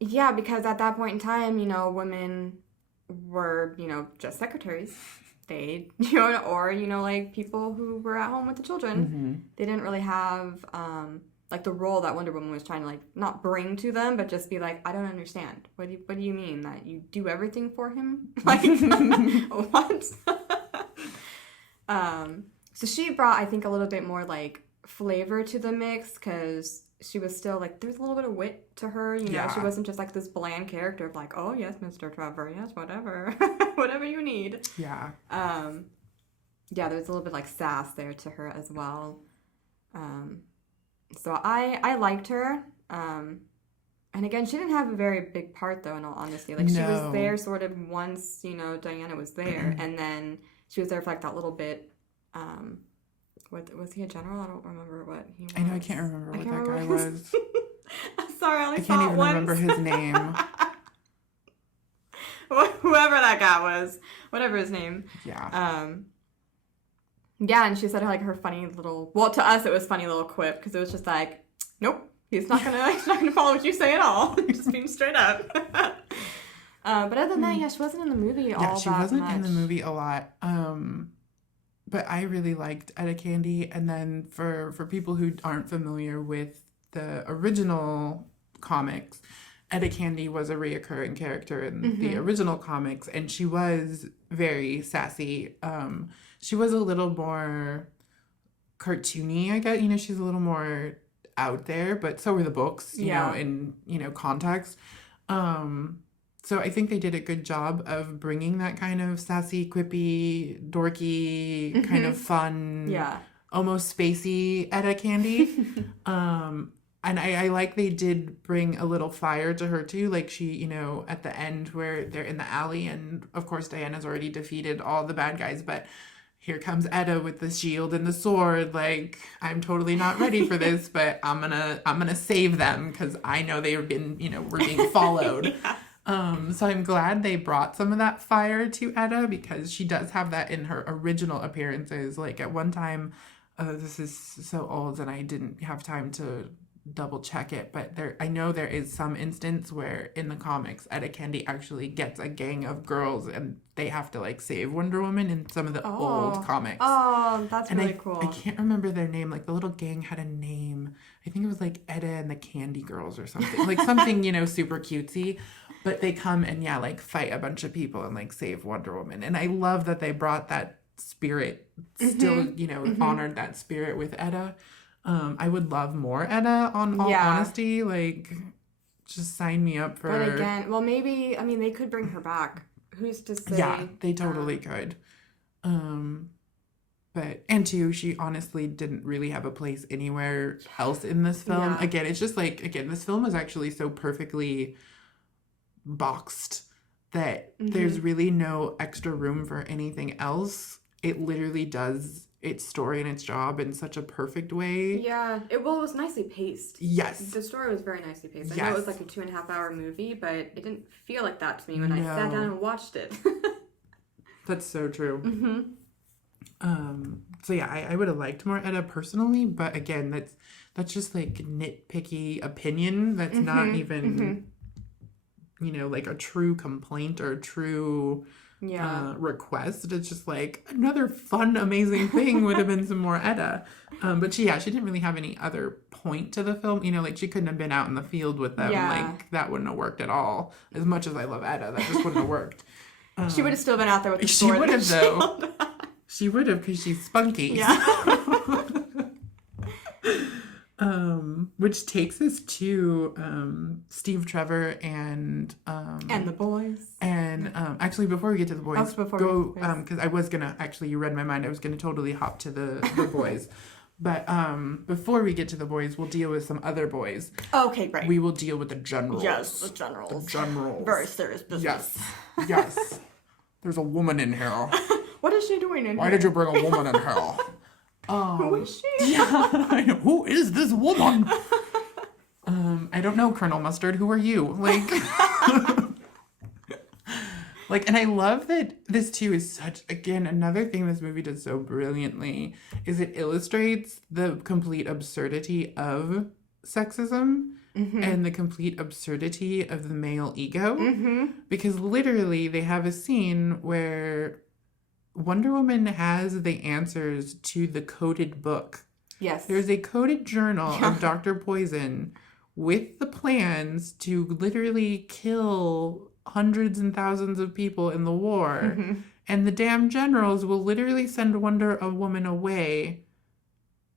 yeah, because at that point in time, you know, women were, you know, just secretaries. They, you know, or, you know, like people who were at home with the children. They didn't really have, like, the role that Wonder Woman was trying to, like, not bring to them, but just be like, I don't understand. What do you mean? That you do everything for him? Like, what? So she brought, I think, a little bit more, like, flavor to the mix, because she was still, like, there was a little bit of wit to her, you know? She wasn't just, like, this bland character of, like, oh, yes, Mr. Trevor, yes, whatever. Whatever you need. Yeah. Yeah, there's a little bit, like, sass there to her as well. So I liked her. And again, she didn't have a very big part, though, in all honesty. Like, she was there sort of once, you know, Diana was there, and then she was there for, like, that little bit. What was he, a general? I don't remember what he was. I know, I can't remember what that guy was. I'm sorry, I only I saw can't it even once. remember his name. Whoever that guy was, whatever his name. Yeah. Yeah, and she said, like, her funny little, well, to us it was funny little quip, because it was just like, nope, he's not gonna follow what you say at all. Just being straight up. But other than that, yeah, she wasn't in the movie all that much. Yeah, she wasn't in the movie a lot. But I really liked Etta Candy. And then for people who aren't familiar with the original comics, Etta Candy was a reoccurring character in the original comics, and she was very sassy. She was a little more cartoony, I guess. You know, she's a little more out there, but so were the books, you know, in, you know, context. So I think they did a good job of bringing that kind of sassy, quippy, dorky, kind of fun, almost spacey Etta Candy. And I like they did bring a little fire to her too. Like she, you know, at the end where they're in the alley and of course Diana's already defeated all the bad guys, but here comes Etta with the shield and the sword. Like, I'm totally not ready for this, but I'm gonna save them because I know they've been, you know, we're being followed. So I'm glad they brought some of that fire to Etta because she does have that in her original appearances. Like at one time, this is so old and I didn't have time to double check it, but I know there is some instance where in the comics Etta Candy actually gets a gang of girls and they have to like save Wonder Woman in some of the old comics. Oh, that's and really cool. I can't remember their name. Like the little gang had a name. I think it was like Etta and the Candy Girls or something. Like something, you know, super cutesy. But they come and like fight a bunch of people and like save Wonder Woman. And I love that they brought that spirit, still, you know, honored that spirit with Etta. I would love more Etta, on all honesty. Like, just sign me up for... But again, well, maybe, I mean, they could bring her back. Who's to say? Yeah, they totally could. But, and two, she honestly didn't really have a place anywhere else in this film. Yeah. Again, it's just like, this film is actually so perfectly boxed that there's really no extra room for anything else. It literally does its story and its job in such a perfect way. Yeah. It was nicely paced. Yes. The story was very nicely paced. I Yes. know it was like a 2.5-hour movie, but it didn't feel like that to me when I sat down and watched it. That's so true. So yeah, I would have liked more Etta personally, but again, that's just like nitpicky opinion. That's not even, you know, like a true complaint or a true request. It's just like another fun, amazing thing would have been some more Etta. But she didn't really have any other point to the film. You know, like she couldn't have been out in the field with them. Yeah. Like that wouldn't have worked at all. As much as I love Etta, that just wouldn't have worked. She would have still been out there with the She sword. would and have the though. shield. She would have because she's spunky. Yeah. Which takes us to Steve Trevor and And the boys. and actually before we get to the boys, before we go get to the boys. because I was gonna actually, you read my mind, I was gonna totally hop to the boys, but before we get to the boys, we'll deal with some other boys. Okay, great. We will deal with the generals. Yes, the generals. The generals. Very serious business. Yes. There's a woman in here. What is she doing in Why here? did you bring a woman in here? Who is she? Who is this woman? I don't know, Colonel Mustard. Who are you? Like, and I love that this too is such, again, another thing this movie does so brilliantly is it illustrates the complete absurdity of sexism and the complete absurdity of the male ego. Because literally they have a scene where Wonder Woman has the answers to the coded book. Yes. There's a coded journal of Dr. Poison with the plans to literally kill hundreds and thousands of people in the war. And the damn generals will literally send Wonder Woman away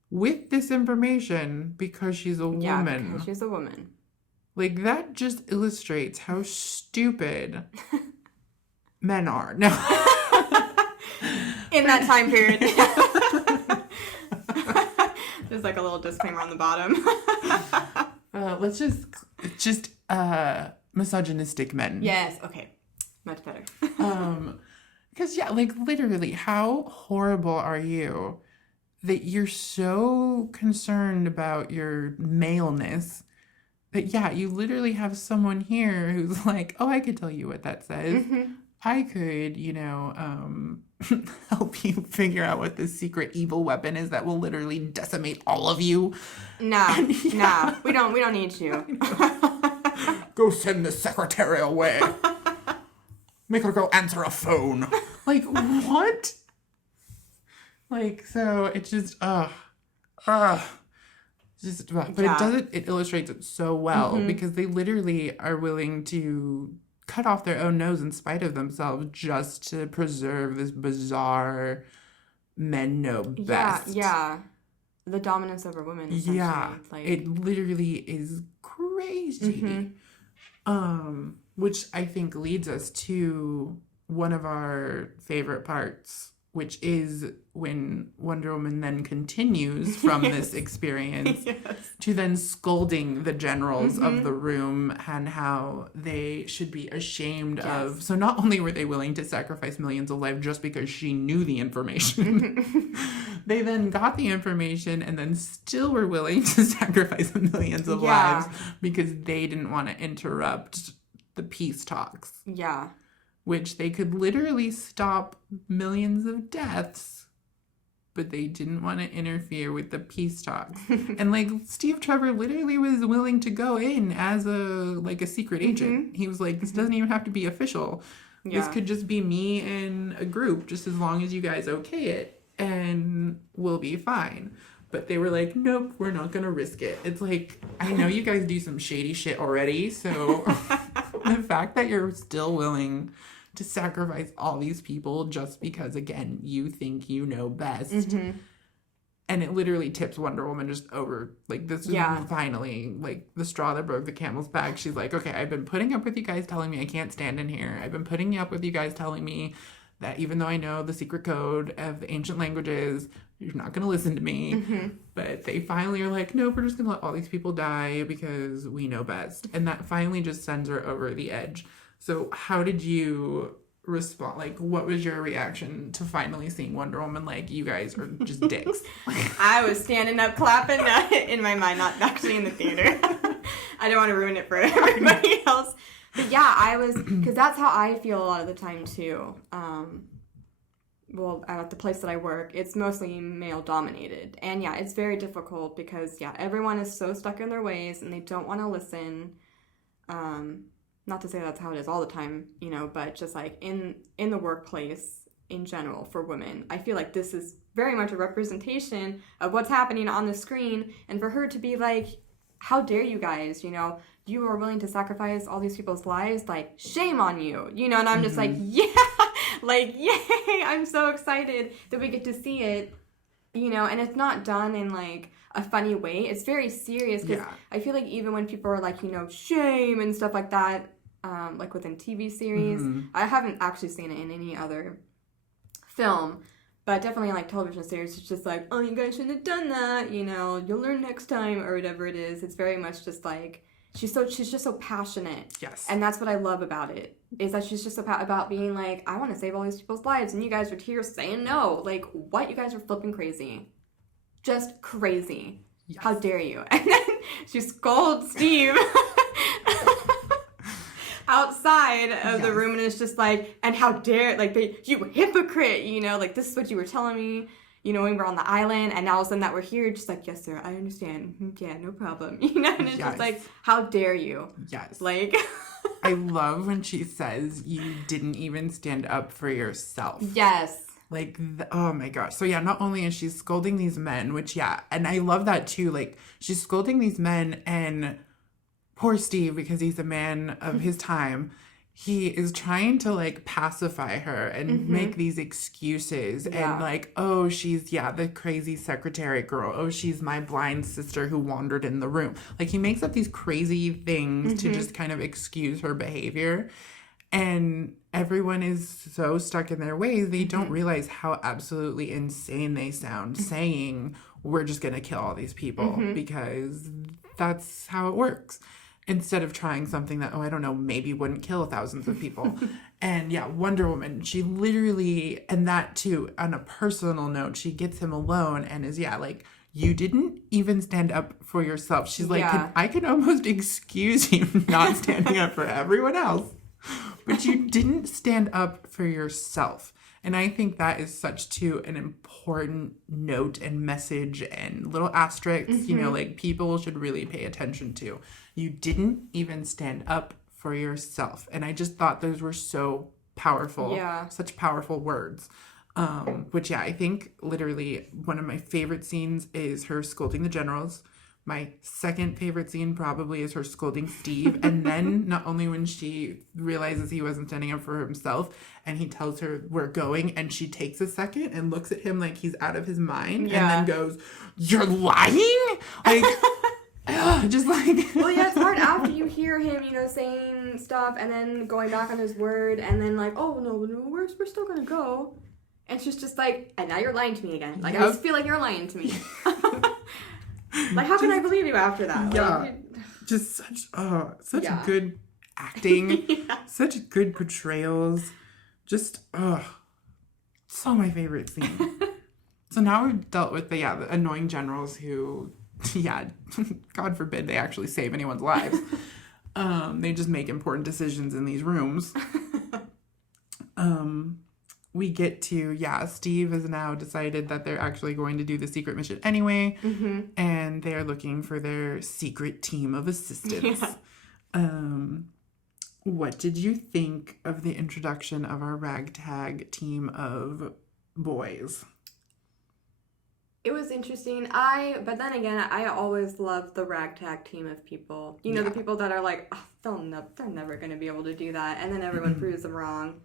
with this information because she's a Yeah, woman. because she's a woman. Like, that just illustrates how stupid men are. No. In that time period. There's like a little disclaimer on the bottom. Let's just misogynistic men. Yes, okay. Much better. Because yeah, like literally, how horrible are you that you're so concerned about your maleness that you literally have someone here who's like, oh, I could tell you what that says. I could, help you figure out what this secret evil weapon is that will literally decimate all of you. Nah, we don't need you. Go send the secretary away. Make her go answer a phone. Like, what? Like, so it's just, But Yeah. it illustrates it so well because they literally are willing to cut off their own nose in spite of themselves just to preserve this bizarre men know Yeah, best. yeah. The dominance over women, Yeah, essentially. Like, it literally is crazy. Which I think leads us to one of our favorite parts, which is when Wonder Woman then continues from this experience yes. to then scolding the generals of the room and how they should be ashamed of. So not only were they willing to sacrifice millions of lives just because she knew the information, they then got the information and then still were willing to sacrifice millions of Yeah. lives because they didn't want to interrupt the peace talks, Yeah. which they could literally stop millions of deaths, but they didn't want to interfere with the peace talks. And like Steve Trevor literally was willing to go in as a secret agent. He was like, this doesn't even have to be official. This Yeah. could just be me and a group, just as long as you guys okay it, and we'll be fine. But they were like, nope, we're not going to risk it. It's like, I know you guys do some shady shit already, so the fact that you're still willing to sacrifice all these people just because, again, you think you know best. And it literally tips Wonder Woman just over. Like, this is finally, like, the straw that broke the camel's back. She's like, okay, I've been putting up with you guys telling me I can't stand in here. I've been putting up with you guys telling me that even though I know the secret code of the ancient languages, you're not going to listen to me. But they finally are like, nope, we're just going to let all these people die because we know best. And that finally just sends her over the edge. So how did you respond? Like, what was your reaction to finally seeing Wonder Woman? Like, you guys are just dicks. I was standing up clapping in my mind, not actually in the theater. I don't want to ruin it for everybody else. But yeah, I was, because that's how I feel a lot of the time too. Well, at the place that I work, it's mostly male dominated. And yeah, it's very difficult because, yeah, everyone is so stuck in their ways and they don't want to listen. Not to say that's how it is all the time, you know, but just like in the workplace in general for women, I feel like this is very much a representation of what's happening on the screen. And for her to be like, how dare you guys, you know, you are willing to sacrifice all these people's lives, like, shame on you, you know, and I'm just like, yeah, like, yay, I'm so excited that we get to see it, you know, and it's not done in, like, a funny way. It's very serious, because I feel like even when people are like, you know, shame and stuff like that, like within TV series, I haven't actually seen it in any other film, but definitely like television series, it's just like, oh, you guys shouldn't have done that, you know, you'll learn next time, or whatever it is. It's very much just like, she's just so passionate. Yes. And that's what I love about it, is that she's just so about being like, I want to save all these people's lives, and you guys are here saying no. Like, what? You guys are flipping crazy. Just crazy. Yes. How dare you? And then she scolds Steve outside of the room, and it's just like, and how dare, like, you hypocrite, you know, like, this is what you were telling me, you know, when we were on the island, and now all of a sudden that we're here, just like, yes, sir, I understand. Yeah, no problem. You know, and it's just like, how dare you? Yes. Like, I love when she says you didn't even stand up for yourself. Yes. Like, oh my gosh. So yeah, not only is she scolding these men, which yeah, and I love that too. Like, she's scolding these men, and poor Steve, because he's a man of his time, he is trying to like pacify her and make these excuses and like, oh, she's the crazy secretary girl. Oh, she's my blind sister who wandered in the room. Like, he makes up these crazy things to just kind of excuse her behavior. And everyone is so stuck in their ways, they don't realize how absolutely insane they sound saying, we're just going to kill all these people, because that's how it works. Instead of trying something that, I don't know, maybe wouldn't kill thousands of people. And yeah, Wonder Woman, she literally, and that too, on a personal note, she gets him alone and is, like, you didn't even stand up for yourself. She's like, I can almost excuse you not standing up for everyone else, but you didn't stand up for yourself. And I think that is such, too, an important note and message and little asterisks, you know, like, people should really pay attention to. You didn't even stand up for yourself. And I just thought those were so powerful. Yeah. Such powerful words. Which, I think literally one of my favorite scenes is her scolding the generals, My second favorite scene probably is her scolding Steve. And then not only when she realizes he wasn't standing up for himself and he tells her we're going, and she takes a second and looks at him like he's out of his mind and then goes, "You're lying?" Like, just like... Well, yeah, it's hard after you hear him, you know, saying stuff and then going back on his word and then like, oh, no, we're still going to go. And she's just like, and now you're lying to me again. Like, I just feel like you're lying to me. Like, how can I believe you after that? Yeah. Like, just such good acting, such good portrayals. Just, so my favorite scene. So now we've dealt with the annoying generals who, God forbid they actually save anyone's lives. They just make important decisions in these rooms. We get to, Steve has now decided that they're actually going to do the secret mission anyway. Mm-hmm. And they're looking for their secret team of assistants. Yeah. What did you think of the introduction of our ragtag team of boys? It was interesting. But then again, I always loved the ragtag team of people. You know, the people that are like, oh, they're never going to be able to do that. And then everyone proves them wrong.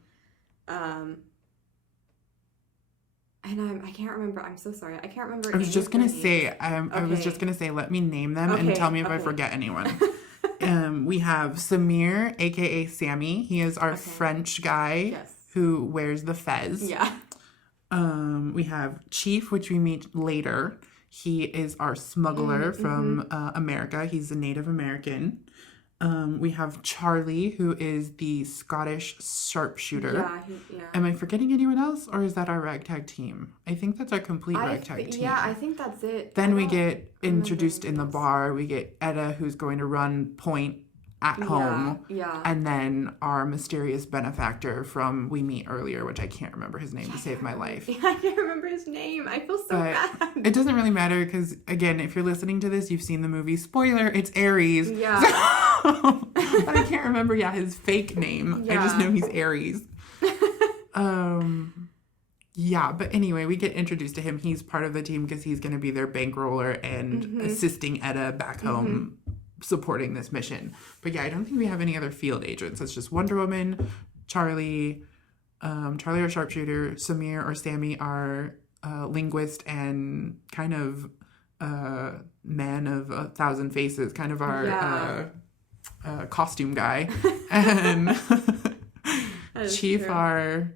And I can't remember. I'm so sorry. I can't remember. I was just going to say, I was just going to say, let me name them and tell me if I forget anyone. We have Samir, a.k.a. Sammy. He is our French guy who wears the fez. Yeah. We have Chief, which we meet later. He is our smuggler from America. He's a Native American. We have Charlie, who is the Scottish sharpshooter. Yeah. Am I forgetting anyone else, or is that our ragtag team? I think that's our complete ragtag team. Yeah, I think that's it. Then we get introduced in the bar. We get Etta, who's going to run point at home. Yeah. And then our mysterious benefactor from we meet earlier, which I can't remember his name to save my life. Yeah, I can't remember his name. I feel so bad. It doesn't really matter because, again, if you're listening to this, you've seen the movie. Spoiler, it's Ares. Yeah. But I can't remember, his fake name. Yeah. I just know he's Ares. But anyway, we get introduced to him. He's part of the team because he's going to be their bankroller and assisting Etta back home supporting this mission. But I don't think we have any other field agents. It's just Wonder Woman, Charlie, our sharpshooter, Samir or Sammy, our linguist and kind of man of 1,000 faces, kind of our costume guy, and Chief, our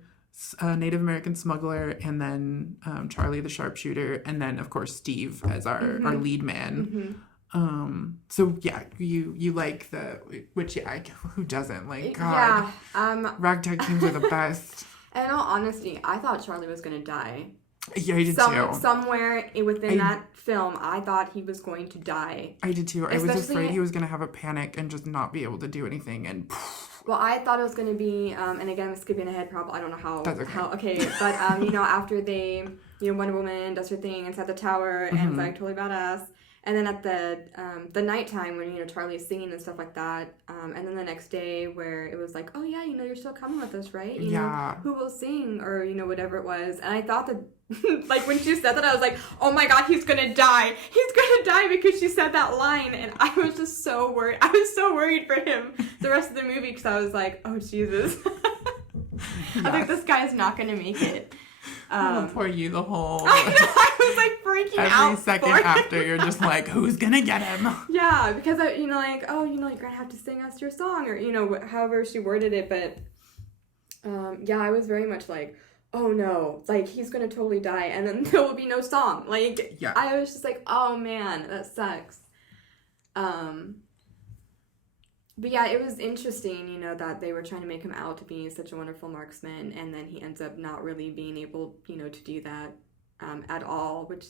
Native American smuggler, and then Charlie the sharpshooter, and then of course Steve as our lead man. You like who doesn't, like, God, ragtag teams are the best. And in all honesty, I thought Charlie was gonna die. Yeah, I did too. Somewhere within that film, I thought he was going to die. I did too. I was afraid he was going to have a panic and just not be able to do anything. And well, I thought it was going to be, and again, I'm skipping ahead. Probably I don't know how. That's okay. But after they, Wonder Woman does her thing inside the tower and it's like totally badass. And then at the nighttime when Charlie's singing and stuff like that, and then the next day where it was like, oh yeah, you're still coming with us, right? You know, who will sing or whatever it was. And I thought that like when she said that, I was like, oh my God, he's gonna die. He's gonna die because she said that line, and I was just so worried. I was so worried for him the rest of the movie because I was like, oh Jesus, I think this guy's not gonna make it. Poor you, the whole... I was like freaking out. Every second after, you're just like, who's gonna get him? Yeah, because, you're gonna have to sing us your song, or, however she worded it, but, I was very much like, oh no, like, he's gonna totally die, and then there will be no song. Like, I was just like, oh man, that sucks. But it was interesting, that they were trying to make him out to be such a wonderful marksman, and then he ends up not really being able, to do that at all, which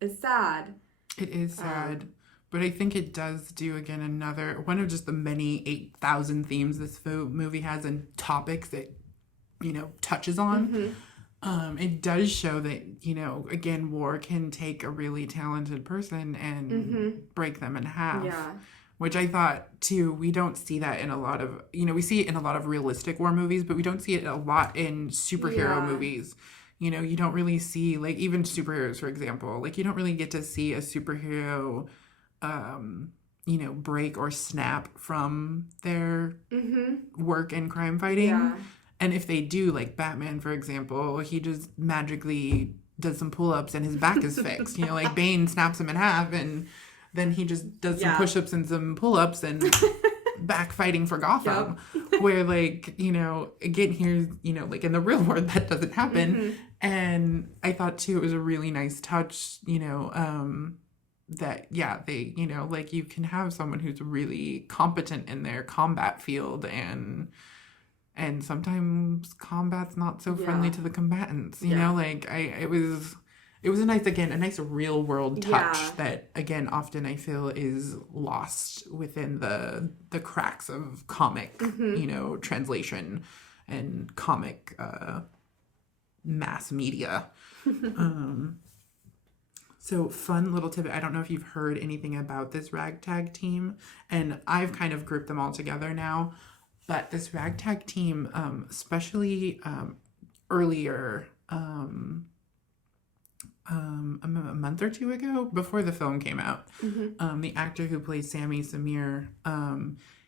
is sad. It is sad. But I think it does do, again, one of just the many 8,000 themes this movie has and topics that, touches on. It does show that, again, war can take a really talented person and break them in half. Yeah. Which I thought, too, we don't see that in a lot of, we see it in a lot of realistic war movies, but we don't see it a lot in superhero movies. You don't really see, like, even superheroes, for example. Like, you don't really get to see a superhero break or snap from their work in crime fighting. Yeah. And if they do, like Batman, for example, he just magically does some pull-ups and his back is fixed. Like Bane snaps him in half and then he just does some push-ups and some pull-ups and back fighting for Gotham. Where, like, again, here's, like in the real world, that doesn't happen. And I thought, too, it was a really nice touch, that, they, like you can have someone who's really competent in their combat field and sometimes combat's not so friendly to the combatants, you know, like it was a nice real world touch that, again, often I feel is lost within the cracks of comic, translation and comic mass media. So fun little tidbit. I don't know if you've heard anything about this ragtag team, and I've kind of grouped them all together now. But this ragtag team, especially earlier, a month or two ago, before the film came out, the actor who plays Sammy Samir,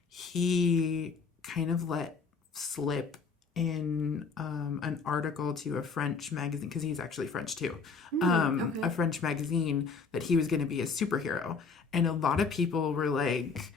he kind of let slip in an article to a French magazine, because he's actually French too, a French magazine, that he was going to be a superhero. And a lot of people were like...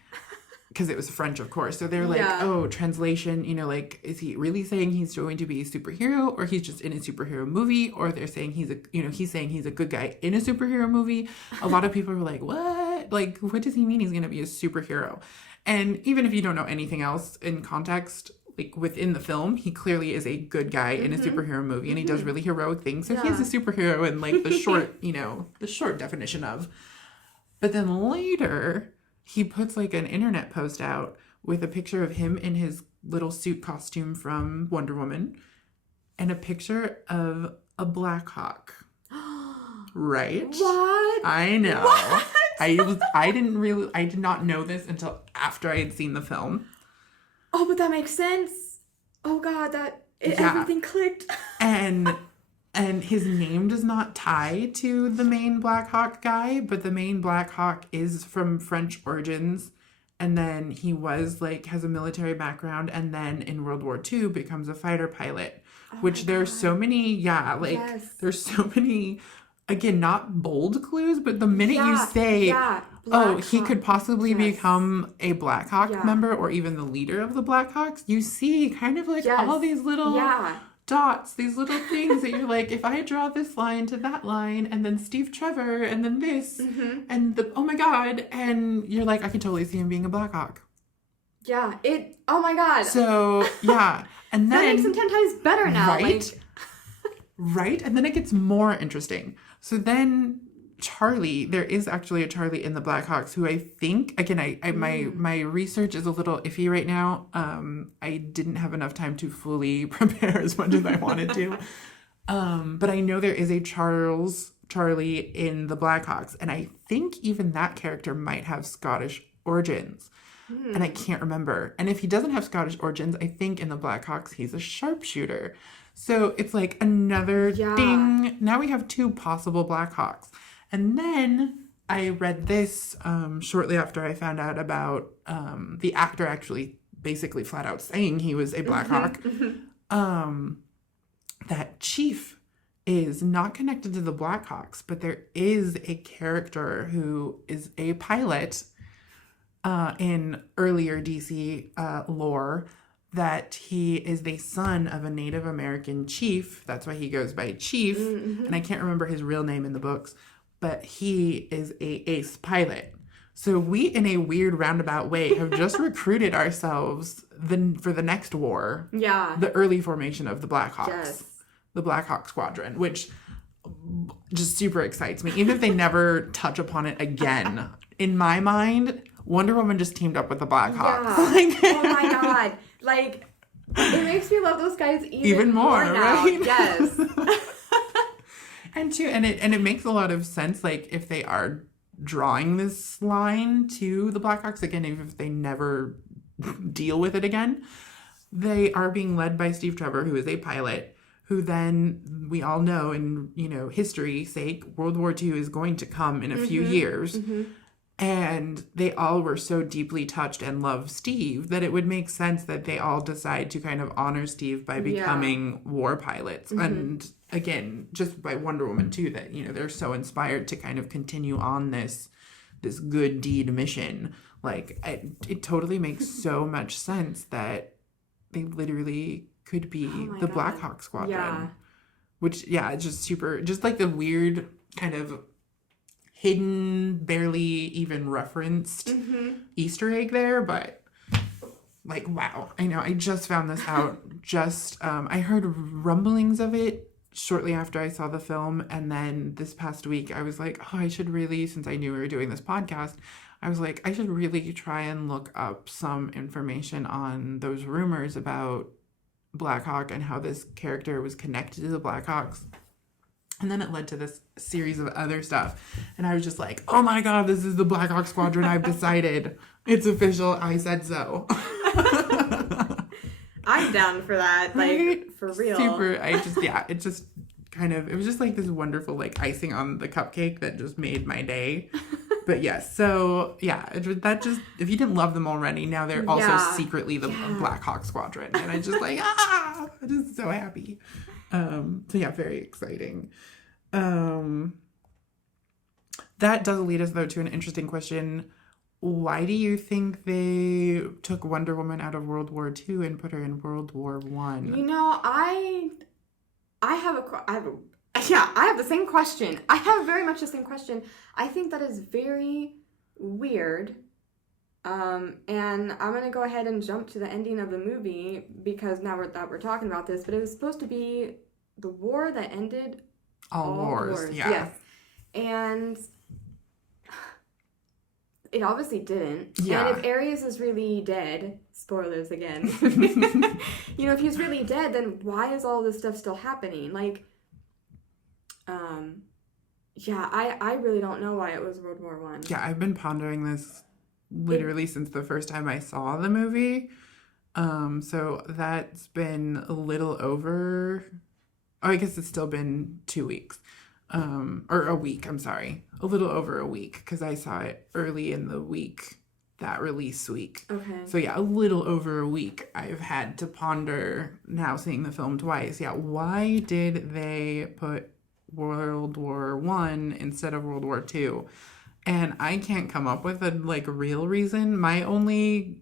because it was French, of course. So they're like, oh, translation, like, is he really saying he's going to be a superhero, or he's just in a superhero movie? Or they're saying he's saying he's a good guy in a superhero movie. A lot of people were like, what? Like, what does he mean he's going to be a superhero? And even if you don't know anything else in context, like within the film, he clearly is a good guy in a superhero movie, and he does really heroic things. So he's a superhero in like the short, the short definition of. But then later... he puts like an internet post out with a picture of him in his little suit costume from Wonder Woman and a picture of a Black Hawk. Right? What? I know. What? I did not know this until after I had seen the film. Oh, but that makes sense. Oh God, everything clicked. And his name does not tie to the main Black Hawk guy, but the main Black Hawk is from French origins. And then he has a military background, and then in World War II becomes a fighter pilot, which there's so many, there's so many, again, not bold clues, but the minute you say, he could possibly become a Black Hawk member or even the leader of the Black Hawks, you see kind of like all these little... dots, these little things that you're like, if I draw this line to that line, and then Steve Trevor, and then this, and oh my God, and you're like, I can totally see him being a Black Hawk. Yeah, oh my God. So, yeah. And then... that makes him 10 times better now. Right? Right? And then it gets more interesting. So then Charlie, there is actually a Charlie in the Black Hawks who I think, again, my research is a little iffy right now. I didn't have enough time to fully prepare as much as I wanted to. But I know there is a Charlie in the Black Hawks, and I think even that character might have Scottish origins. And I can't remember. And if he doesn't have Scottish origins, I think in the Black Hawks he's a sharpshooter. So it's like another ding. Now we have two possible Black Hawks. And then I read this shortly after I found out about the actor actually basically flat out saying he was a Black Hawk. That Chief is not connected to the Black Hawks, but there is a character who is a pilot in earlier DC lore, that he is the son of a Native American chief. That's why he goes by Chief. And I can't remember his real name in the books, but he is a ace pilot. So we, in a weird roundabout way, have just recruited ourselves for the next war. Yeah. The early formation of the Black Hawks. Yes. The Black Hawk Squadron, which just super excites me. Even if they never touch upon it again, in my mind, Wonder Woman just teamed up with the Black Hawks. Oh my God. Like, it makes me love those guys even more now. Right? Yes. And it makes a lot of sense, like, if they are drawing this line to the Black Hawks again, even if they never deal with it again, they are being led by Steve Trevor, who is a pilot, who then, we all know in, history sake, World War II is going to come in a few years. And they all were so deeply touched and love Steve that it would make sense that they all decide to kind of honor Steve by becoming war pilots. And again, just by Wonder Woman too, that, you know, they're so inspired to kind of continue on this good deed mission. Like, it totally makes so much sense that they literally could be the Black Hawk Squadron. Yeah. Which, it's just super, just like the weird kind of hidden, barely even referenced Easter egg there, but like, wow. I know, I just found this out. I heard rumblings of it shortly after I saw the film, and then this past week I was like, oh, I should really, since I knew we were doing this podcast, I was like, I should really try and look up some information on those rumors about Blackhawk and how this character was connected to the Blackhawks. And then it led to this series of other stuff. And I was just like, oh my God, this is the Black Hawk Squadron. I've decided. It's official. I said so. I'm down for that. Like, Right? for real. Super. It just kind of, it was just like this wonderful, like, icing on the cupcake that just made my day. But yes, so yeah, that just, if you didn't love them already, now they're also secretly the Black Hawk Squadron. And I just like, I'm just so happy. So yeah, very exciting. That does lead us though to an interesting question. Why do you think they took Wonder Woman out of World War II and put her in World War One? You know, I have the same question. I have very much the same question. I think that is very weird. And I'm going to go ahead and jump to the ending of the movie because now we're talking about this, but it was supposed to be the war that ended all wars. Yeah. Yes. And it obviously didn't. Yeah. And if Ares is really dead, spoilers again, you know, if he's really dead, then why is all this stuff still happening? Like, I really don't know why it was World War One. Yeah, I've been pondering this literally since the first time I saw the movie. So that's been a little over, I guess it's still been 2 weeks. Or a week, I'm sorry. A little over a week, because I saw it early in the week, that release week. Okay. So yeah, a little over a week I've had to ponder, now seeing the film twice. Yeah, why did they put World War One instead of World War Two? And I can't come up with a real reason. My only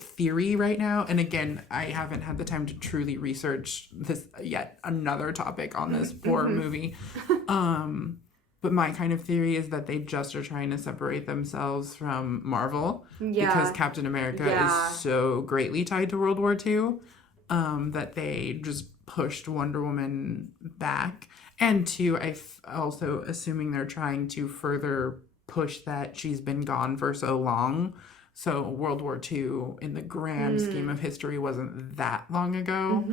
theory right now, and again, I haven't had the time to truly research this yet, another topic on this poor movie. But my kind of theory is that they just are trying to separate themselves from Marvel because Captain America is so greatly tied to World War II that they just pushed Wonder Woman back. And two, also assuming they're trying to further push that she's been gone for so long. So World War II, in the grand scheme of history, wasn't that long ago.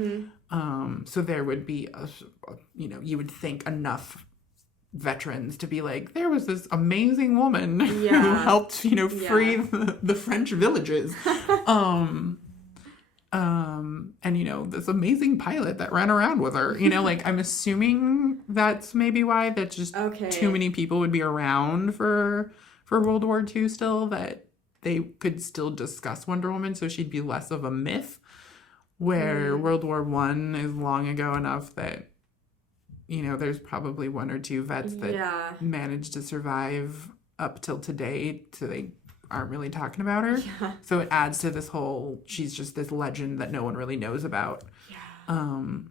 So there would be, you would think enough veterans to be like, there was this amazing woman who helped, free the French villages. And, this amazing pilot that ran around with her, I'm assuming that's maybe why that's just too many people would be around for World War II still, that they could still discuss Wonder Woman, so she'd be less of a myth, where World War One is long ago enough that, there's probably one or two vets that managed to survive up till today, so they aren't really talking about her. Yeah. So it adds to this whole, she's just this legend that no one really knows about. Yeah.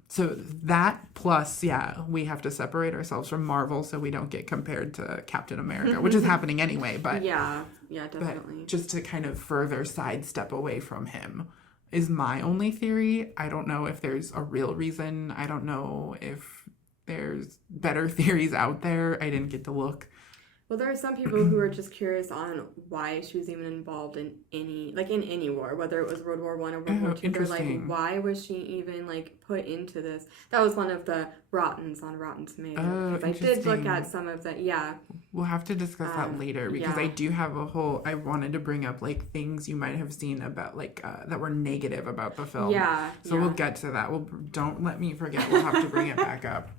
So that plus, we have to separate ourselves from Marvel so we don't get compared to Captain America, which is happening anyway, but yeah, definitely. But just to kind of further sidestep away from him is my only theory. I don't know if there's a real reason. I don't know if there's better theories out there. I didn't get to look. Well, there are some people who are just curious on why she was even involved in any war, whether it was World War One or World War II. They're like, why was she even put into this? That was one of the rottens on Rotten Tomatoes. I did look at some of that. Yeah, we'll have to discuss that later because I do have I wanted to bring up things you might have seen about that were negative about the film. Yeah. So we'll get to that. Don't let me forget. We'll have to bring it back up.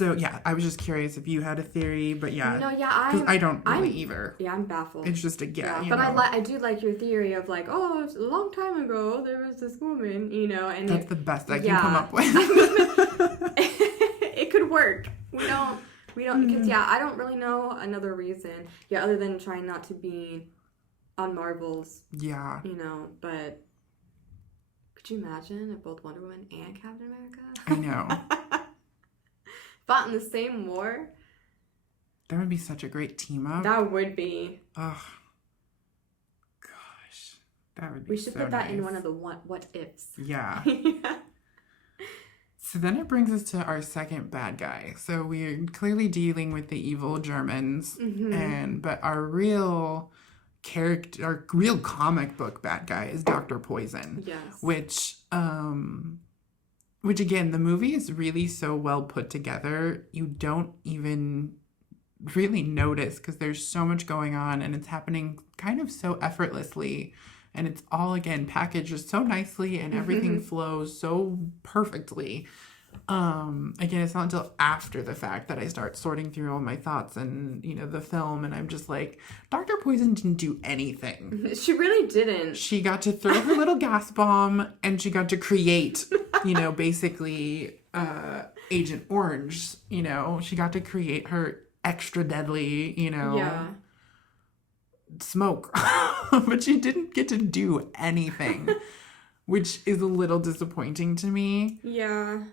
So yeah, I was just curious if you had a theory, but yeah, No, yeah, because I don't really I'm- either. Yeah, I'm baffled. It's just a Yeah, you but know. I do like your theory of like, oh, a long time ago there was this woman, you know, and That's the best I can yeah. come up with. it could work. We don't because yeah, I don't really know another reason. Yeah, other than trying not to be on Marvel's, Yeah, you know, but could you imagine if both Wonder Woman and Captain America I know. fought in the same war? That would be such a great team up. That would be. Oh, gosh, that would be. We should so put that in nice. one of the what ifs. Yeah. Yeah. So then it brings us to our second bad guy. So we're clearly dealing with the evil Germans, but our real character, our real comic book bad guy is Dr. Poison. Yes. Which again, the movie is really so well put together. You don't even really notice because there's so much going on and it's happening kind of so effortlessly. And it's all, again, packaged so nicely and everything flows so perfectly. Again, it's not until after the fact that I start sorting through all my thoughts and, you know, the film. And I'm just like, Dr. Poison didn't do anything. She really didn't. She got to throw her little gas bomb and she got to create, you know, basically Agent Orange. You know, she got to create her extra deadly, you know. Yeah. Smoke. But she didn't get to do anything, which is a little disappointing to me. Yeah.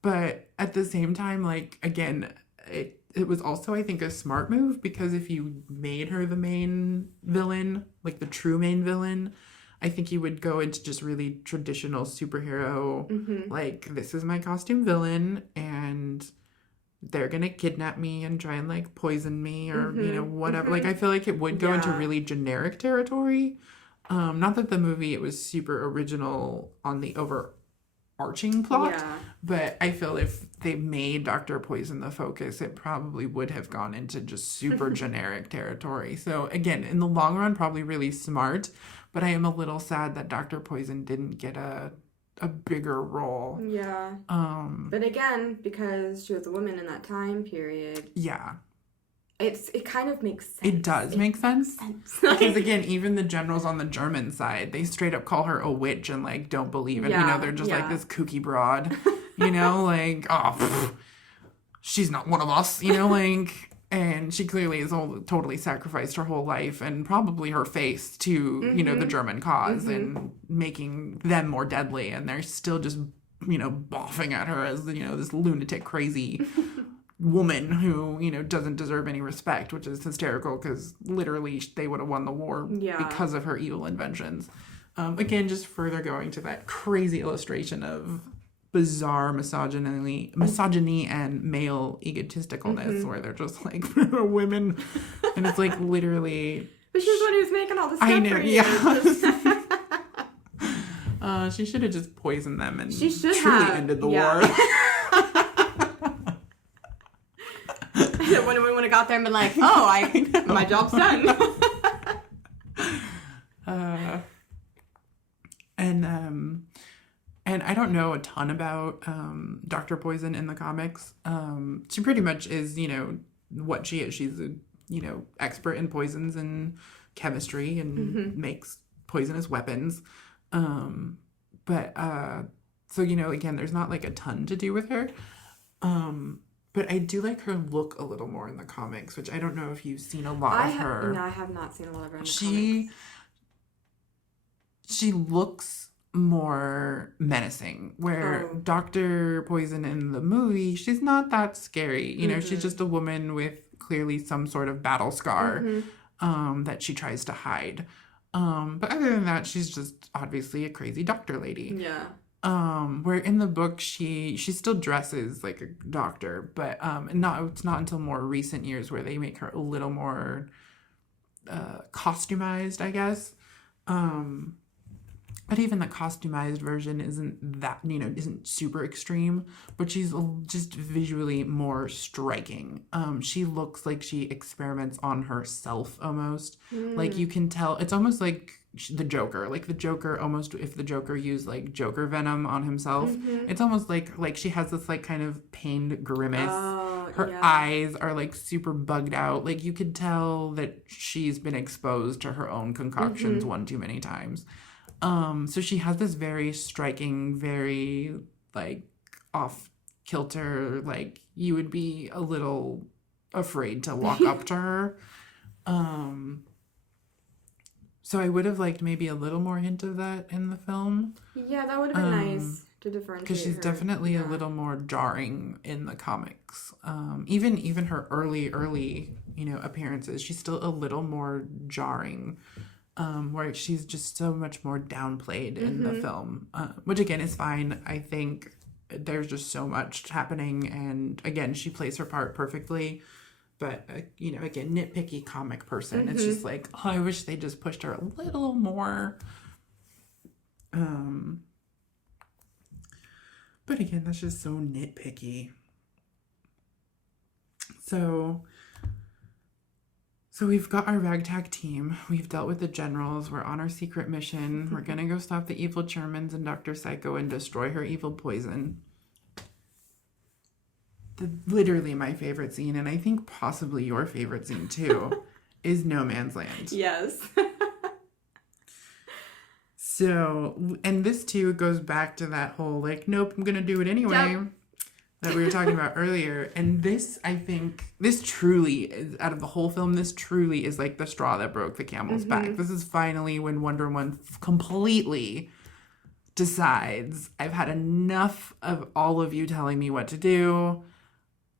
But at the same time, like, again, it was also, I think, a smart move because if you made her the main villain, like the true main villain, I think you would go into just really traditional superhero, like, this is my costume villain and they're gonna kidnap me and try and like poison me or you know whatever. Like I feel like it would go into really generic territory. Not that the movie it was super original on the overarching plot, but I feel if they made Dr. Poison the focus, it probably would have gone into just super generic territory. So again, in the long run, probably really smart. But I am a little sad that Dr. Poison didn't get a bigger role. Yeah. But again, because she was a woman in that time period, Yeah. it kind of makes sense. It does make sense. Because again, even the generals on the German side, they straight up call her a witch and like don't believe it. You know, they're just like this kooky broad. You know, like, oh, pff, she's not one of us. You know, like, and she clearly has totally sacrificed her whole life and probably her face to, you know, the German cause and making them more deadly. And they're still just, you know, boffing at her as, you know, this lunatic, crazy woman who, you know, doesn't deserve any respect, which is hysterical because literally they would have won the war because of her evil inventions. Again, just further going to that crazy illustration of bizarre misogyny and male egotisticalness where they're just like women and it's like literally But she was the one who was making all the stuff I know, for you. yeah. She should have just poisoned them and She should truly have. ended the Yeah. war. When we would have got there and been like, oh, my job's done. And I don't know a ton about Dr. Poison in the comics. She pretty much is, you know, what she is. She's a, you know, expert in poisons and chemistry and makes poisonous weapons. So, you know, again, there's not like a ton to do with her. But I do like her look a little more in the comics, which I don't know if you've seen a lot of her. No, I have not seen a lot of her in the She looks more menacing, where Dr. Poison in the movie, she's not that scary. You know, she's just a woman with clearly some sort of battle scar that she tries to hide. But other than that, she's just obviously a crazy doctor lady. Yeah. Where in the book she still dresses like a doctor, but it's not until more recent years where they make her a little more costumized, I guess. But even the costumized version isn't that, isn't super extreme, but she's just visually more striking. She looks like she experiments on herself almost. Like you can tell, it's almost like the Joker. Like the Joker, almost if the Joker used like Joker venom on himself, it's almost like she has this like kind of pained grimace. Her eyes are like super bugged out. Like you could tell that she's been exposed to her own concoctions one too many times. So she has this very striking, very like off kilter, like you would be a little afraid to walk up to her. So I would have liked maybe a little more hint of that in the film. Yeah, that would have been nice to differentiate because she's her. definitely a little more jarring in the comics. Even her early appearances, she's still a little more jarring. Where she's just so much more downplayed in the film, which again is fine. I think there's just so much happening, and again, she plays her part perfectly. But again, nitpicky comic person, it's just like, oh, I wish they just pushed her a little more. But again, that's just so nitpicky. So we've got our ragtag team. We've dealt with the generals. We're on our secret mission. We're going to go stop the evil Germans and Dr. Psycho and destroy her evil poison. Literally my favorite scene, and I think possibly your favorite scene too, is No Man's Land. Yes. So, and this too goes back to that whole like, nope, I'm going to do it anyway. Yep. That we were talking about earlier. And this, I think, this truly is, out of the whole film, this truly is like the straw that broke the camel's back. This is finally when Wonder Woman completely decides, I've had enough of all of you telling me what to do.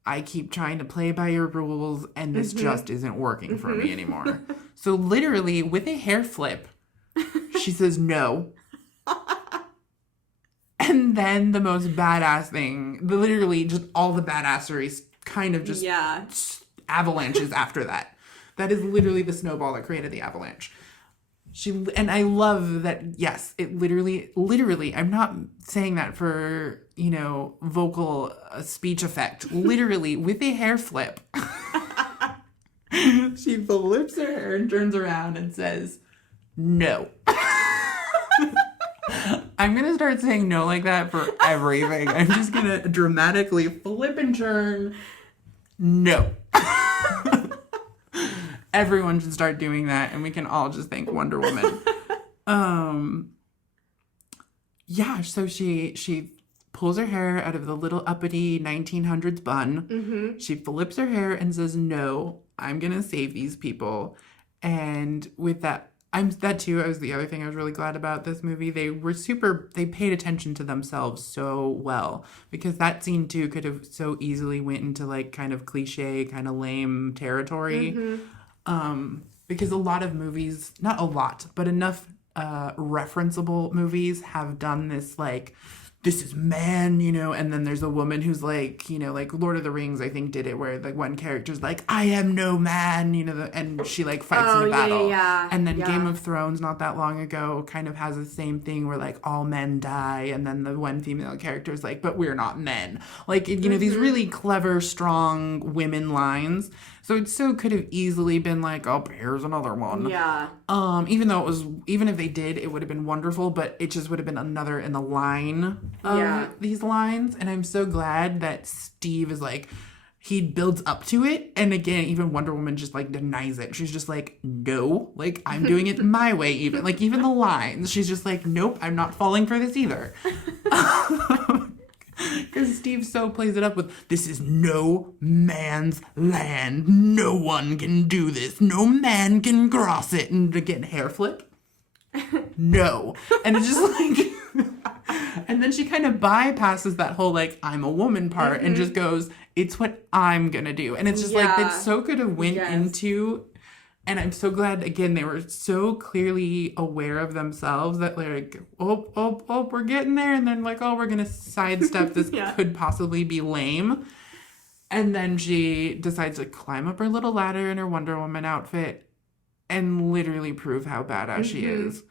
I keep trying to play by your rules, and this just isn't working for me anymore. So literally, with a hair flip, she says no. And then the most badass thing, literally just all the badassery kind of just avalanches after that. That is literally the snowball that created the avalanche. And I love that, yes, it literally, I'm not saying that for, vocal speech effect. Literally, with a hair flip, she flips her hair and turns around and says, no. I'm going to start saying no like that for everything. I'm just going to dramatically flip and turn. No. Everyone should start doing that, and we can all just thank Wonder Woman. So she pulls her hair out of the little uppity 1900s bun. She flips her hair and says, no, I'm going to save these people. And with that, that too, was the other thing I was really glad about this movie. They paid attention to themselves so well, because that scene too could have so easily went into like kind of cliche, kind of lame territory. Because a lot of movies, not a lot, but enough referenceable movies have done this like, this is man, and then there's a woman who's like, like Lord of the Rings, I think, did it where like one character's like, I am no man, and she like fights in a battle. And then Game of Thrones not that long ago kind of has the same thing where like all men die, and then the one female character is like, but we're not men. Like, these really clever, strong women lines. So it so could have easily been like, oh, here's another one. Yeah. Even if they did, it would have been wonderful, but it just would have been another in the line of these lines. And I'm so glad that Steve is like, he builds up to it. And again, even Wonder Woman just like denies it. She's just like, no, like I'm doing it my way. Even the lines, she's just like, nope, I'm not falling for this either. Because Steve so plays it up with, this is no man's land. No one can do this. No man can cross it. And again, hair flip. No. And it's just like, and then she kind of bypasses that whole like, I'm a woman part and just goes, it's what I'm going to do. And it's just like, that so could have went into, and I'm so glad, again, they were so clearly aware of themselves that like, oh, we're getting there. And then like, oh, we're going to sidestep this could possibly be lame. And then she decides to climb up her little ladder in her Wonder Woman outfit and literally prove how badass she is.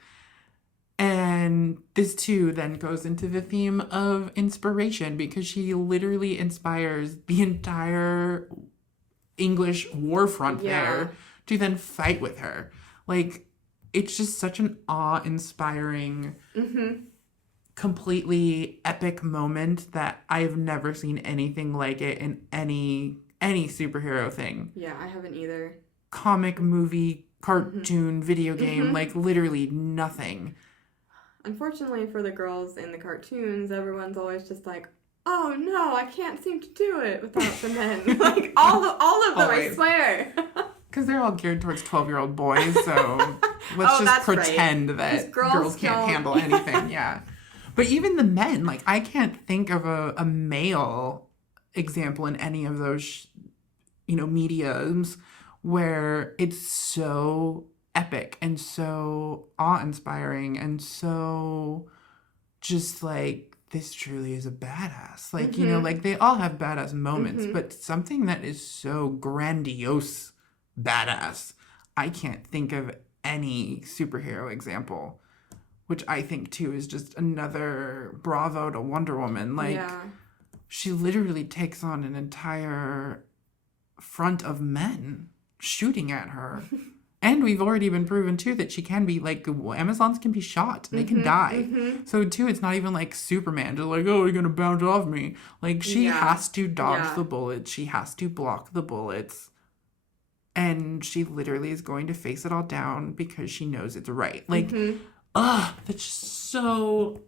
And this too then goes into the theme of inspiration because she literally inspires the entire English war front Yeah. there to then fight with her. Like, it's just such an awe-inspiring, completely epic moment that I've never seen anything like it in any superhero thing. Yeah, I haven't either. Comic, movie, cartoon, video game, like literally nothing. Unfortunately for the girls in the cartoons, everyone's always just like, oh no, I can't seem to do it without the men. Like all of them, I Always. swear. Because they're all geared towards 12-year-old boys, so let's Oh, just that's right. pretend 'Cause that girls girls can't don't- handle anything. Yeah. But even the men, like, I can't think of a male example in any of those, mediums where it's so epic and so awe-inspiring and so just like, this truly is a badass. Like, like they all have badass moments, but something that is so grandiose badass, I can't think of any superhero example, which I think too is just another bravo to Wonder Woman. Like, Yeah. she literally takes on an entire front of men shooting at her. And we've already been proven too that she can be like, Amazons can be shot, they can die. So too, it's not even like Superman just like, oh, you're gonna bounce off me. Like, she Yeah. has to dodge Yeah. the bullets, she has to block the bullets, and she literally is going to face it all down because she knows it's right. Like, that's just so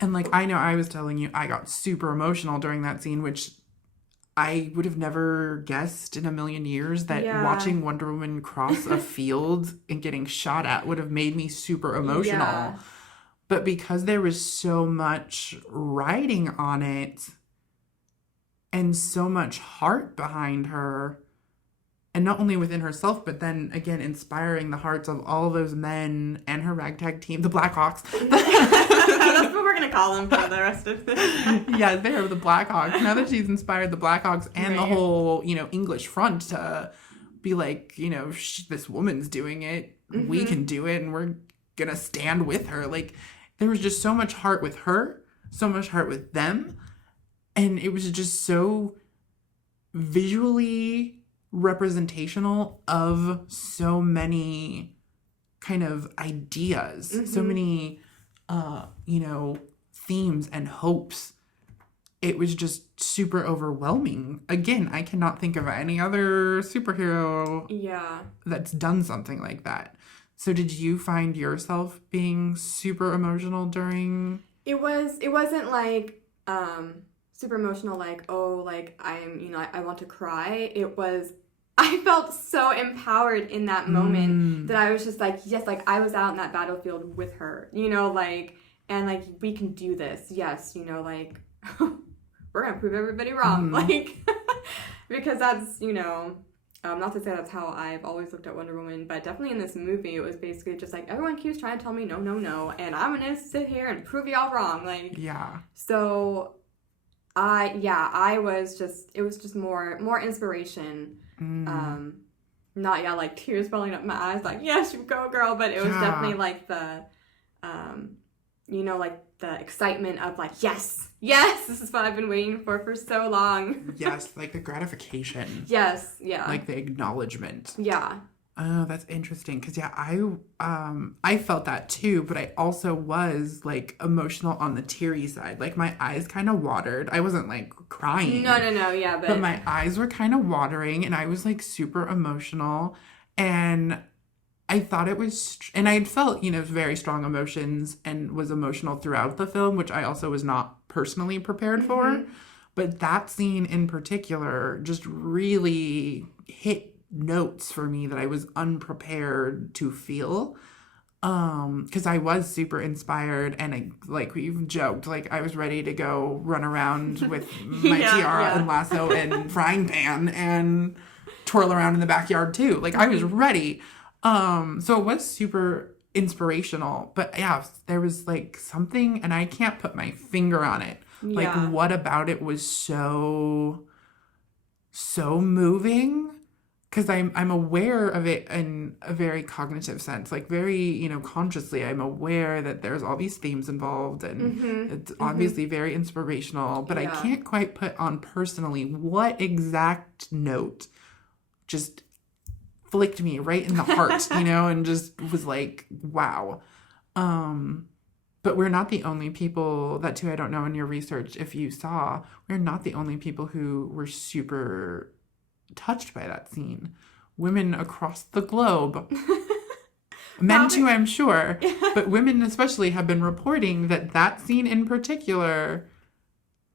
And like, I know I was telling you, I got super emotional during that scene, which I would have never guessed in a million years that Yeah. watching Wonder Woman cross a field and getting shot at would have made me super emotional. Yeah. But because there was so much writing on it and so much heart behind her, and not only within herself, but then again inspiring the hearts of all those men and her ragtag team, the Blackhawks. That's what we're gonna call them for the rest of this. Yeah, they're the Blackhawks. Now that she's inspired the Blackhawks and the Right. whole, English front to be like, this woman's doing it, we can do it, and we're gonna stand with her. Like, there was just so much heart with her, so much heart with them, and it was just so visually representational of so many kind of ideas, so many themes and hopes. It was just super overwhelming. Again, I cannot think of any other superhero Yeah. that's done something like that. So did you find yourself being super emotional during? It wasn't like super emotional, like, oh, like I'm, I want to cry. It was, I felt so empowered in that moment that I was just like, yes, like I was out in that battlefield with her, like, and like, we can do this. Yes, like, we're gonna prove everybody wrong. Like, because that's, not to say that's how I've always looked at Wonder Woman, but definitely in this movie, it was basically just like, everyone keeps trying to tell me no, no, no, and I'm gonna sit here and prove y'all wrong. Like, Yeah. so I was just, it was just more inspiration. Not, like tears welling up my eyes, like, yes, you go, girl, but it was Yeah. definitely like the, like the excitement of like, yes, this is what I've been waiting for so long. Yes, like the gratification. Yes, yeah. Like the acknowledgement. Yeah. Oh, that's interesting. Cause yeah, I felt that too, but I also was like emotional on the teary side. Like my eyes kind of watered. I wasn't like crying. No, yeah, But my eyes were kind of watering and I was like super emotional. And I thought it was, and I had felt, very strong emotions and was emotional throughout the film, which I also was not personally prepared for. But that scene in particular just really hit notes for me that I was unprepared to feel. Because I was super inspired and like we've joked, like I was ready to go run around with my tiara and lasso and frying pan and twirl around in the backyard too. Like I was ready. So it was super inspirational, but yeah, there was like something, and I can't put my finger on it. Like Yeah. what about it was so moving? because I'm aware of it in a very cognitive sense, like very, you know, consciously. I'm aware that there's all these themes involved, and it's obviously very inspirational, but I Yeah. can't quite put on personally what exact note just flicked me right in the heart, you know, and just was like, wow. But we're not the only people, that too, I don't know in your research if you saw, we're not the only people who were super touched by that scene. Women across the globe, men too, I'm sure, but women especially have been reporting that that scene in particular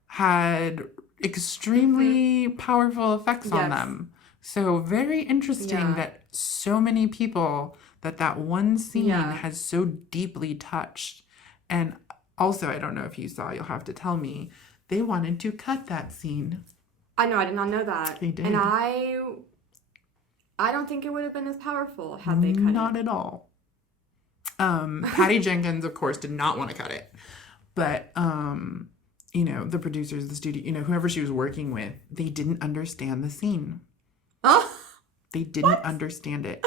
had extremely powerful effects on Yes. them. So very interesting Yeah. that so many people, that one scene Yeah. has so deeply touched. And also, I don't know if you saw, you'll have to tell me, they wanted to cut that scene. I know, I did not know that. They did. And I don't think it would have been as powerful had they cut Not it. at all. Patty Jenkins, of course, did not want to cut it. But, you know, the producers, the studio, you know, whoever she was working with, they didn't understand the scene. Oh, They didn't understand it.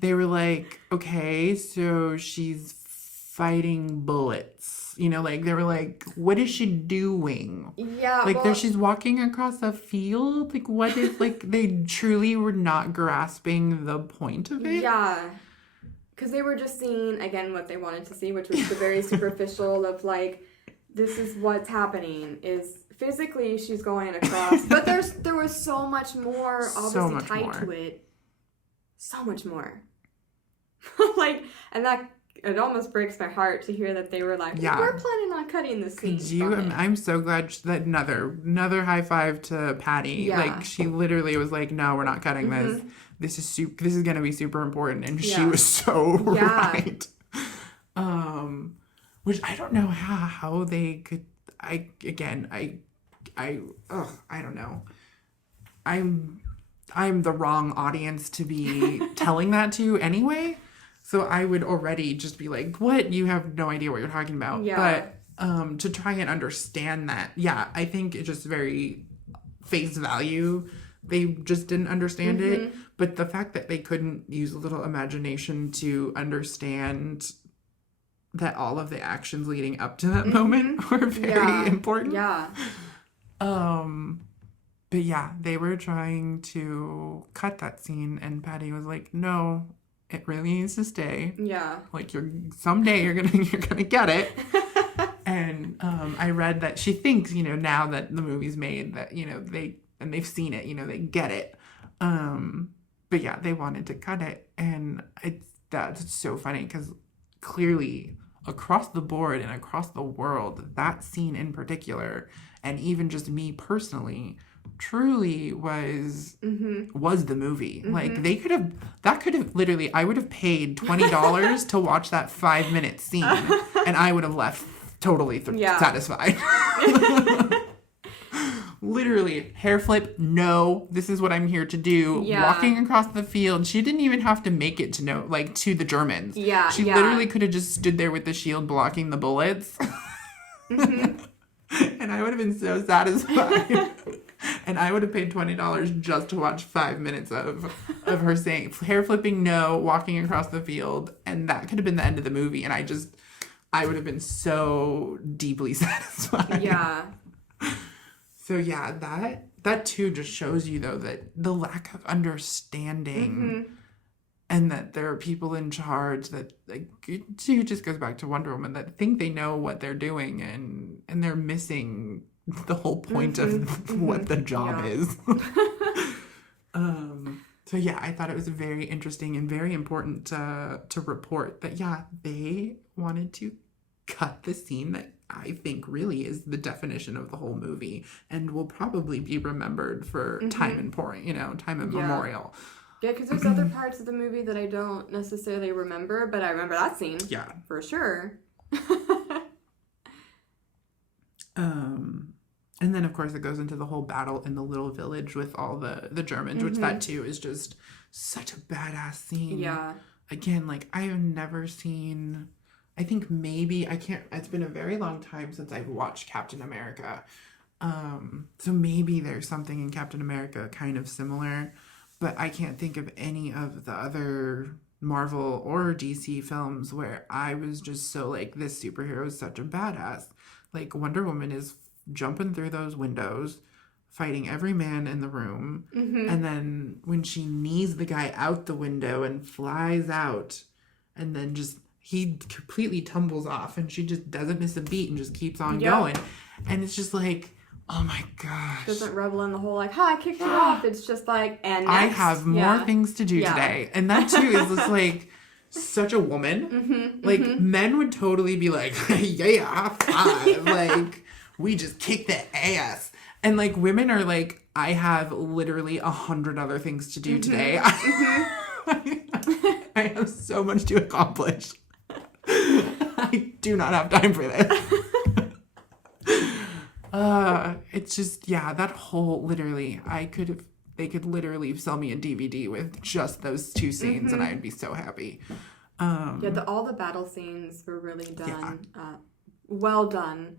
They were like, okay, so she's fighting bullets. You know, like, they were like, what is she doing? yeah. Like, well, there she's walking across a field. Like, what is, like, they truly were not grasping the point of it. yeah. Because they were just seeing, again, what they wanted to see, which was the very superficial of, like, this is what's happening, is physically she's going across. But there was so much more, obviously, much tied more. to it. So much more. Like, and that, it almost breaks my heart to hear that they were like, Yeah. we're planning on cutting this scene. Could you? from it. I'm so glad that another high five to Patty. Yeah. Like, she literally was like, "No, we're not cutting this. This is gonna be super important," and she was so Yeah. right. Which I don't know how they could. I don't know. I'm the wrong audience to be telling that to anyway. So I would already just be like, what? You have no idea what you're talking about. Yeah. But to try and understand that, yeah, I think it's just very face value. They just didn't understand it. But the fact that they couldn't use a little imagination to understand that all of the actions leading up to that moment were very important. Yeah. But yeah, they were trying to cut that scene, and Patty was like, "No, it really needs to stay. Yeah. Like, someday you're gonna get it." And I read that she thinks, you know, now that the movie's made, that, you know, they've seen it, you know, they get it. But yeah, they wanted to cut it, and that's so funny because clearly across the board and across the world, that scene in particular, and even just me personally, truly was the movie. Like, that could have literally, I would have paid $20 to watch that 5-minute scene, and I would have left totally satisfied. Literally, hair flip, no, this is what I'm here to do. Yeah. Walking across the field. She didn't even have to make it to the Germans. Yeah, She yeah. literally could have just stood there with the shield blocking the bullets. And I would have been so satisfied. And I would have paid $20 just to watch 5 minutes of her saying, hair flipping, no, walking across the field. And that could have been the end of the movie. And I would have been so deeply satisfied. Yeah. So yeah, that too just shows you, though, that the lack of understanding and that there are people in charge that, like, it too just goes back to Wonder Woman, that think they know what they're doing and they're missing the whole point of what the job is. So yeah, I thought it was very interesting and very important to report that, yeah, they wanted to cut the scene that I think really is the definition of the whole movie and will probably be remembered for time and memorial. Yeah, because there's other parts of the movie that I don't necessarily remember, but I remember that scene. Yeah. For sure. And then, of course, it goes into the whole battle in the little village with all the Germans, which that, too, is just such a badass scene. Yeah. Again, like, I have never seen... I think maybe... It's been a very long time since I've watched Captain America. So maybe there's something in Captain America kind of similar. but I can't think of any of the other Marvel or DC films where I was just so like, this superhero is such a badass. Like, Wonder Woman is jumping through those windows, fighting every man in the room. And then when she knees the guy out the window and flies out, and then just he completely tumbles off, and she just doesn't miss a beat and just keeps on going. And it's just like, oh my gosh. Doesn't revel in the whole like, hi, I kicked you off. It's just like, and next. I have more things to do today. And that too is just like such a woman. Like, men would totally be like, yeah, high five. Like, we just kick the ass. And like, women are like, I have literally 100 other things to do today. I have so much to accomplish. I do not have time for this. It's just, yeah, that whole, literally, they could literally sell me a DVD with just those two scenes and I'd be so happy. All the battle scenes were really done, well done,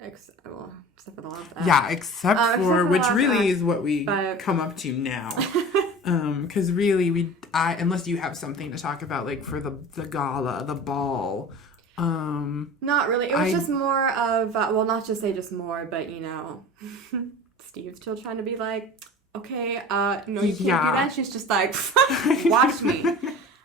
except for the last act. Except for which really is what we come up to now. Because really, unless you have something to talk about, like for the gala, the ball, not really. It was just more of, not just say just more, but Steve's still trying to be like, okay, no, you can't do that. She's just like, watch me.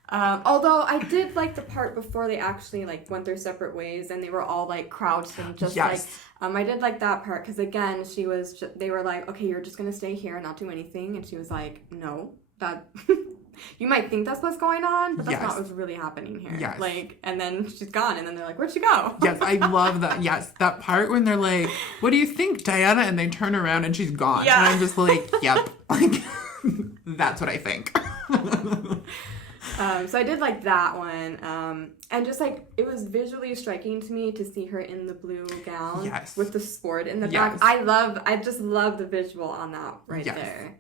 Although I did like the part before they actually like went their separate ways and they were all like crouched and just like, I did like that part because again, they were like, okay, you're just gonna stay here and not do anything, and she was like, no, that. You might think that's what's going on, but that's not what's really happening here. Yes. Like, and then she's gone, and then they're like, where'd she go? Yes, I love that. Yes, that part when they're like, what do you think, Diana? And they turn around and she's gone. Yeah. And I'm just like, yep. Like, that's what I think. So I did like that one. And just like, it was visually striking to me to see her in the blue gown. Yes. With the sword in the back. I just love the visual on that there.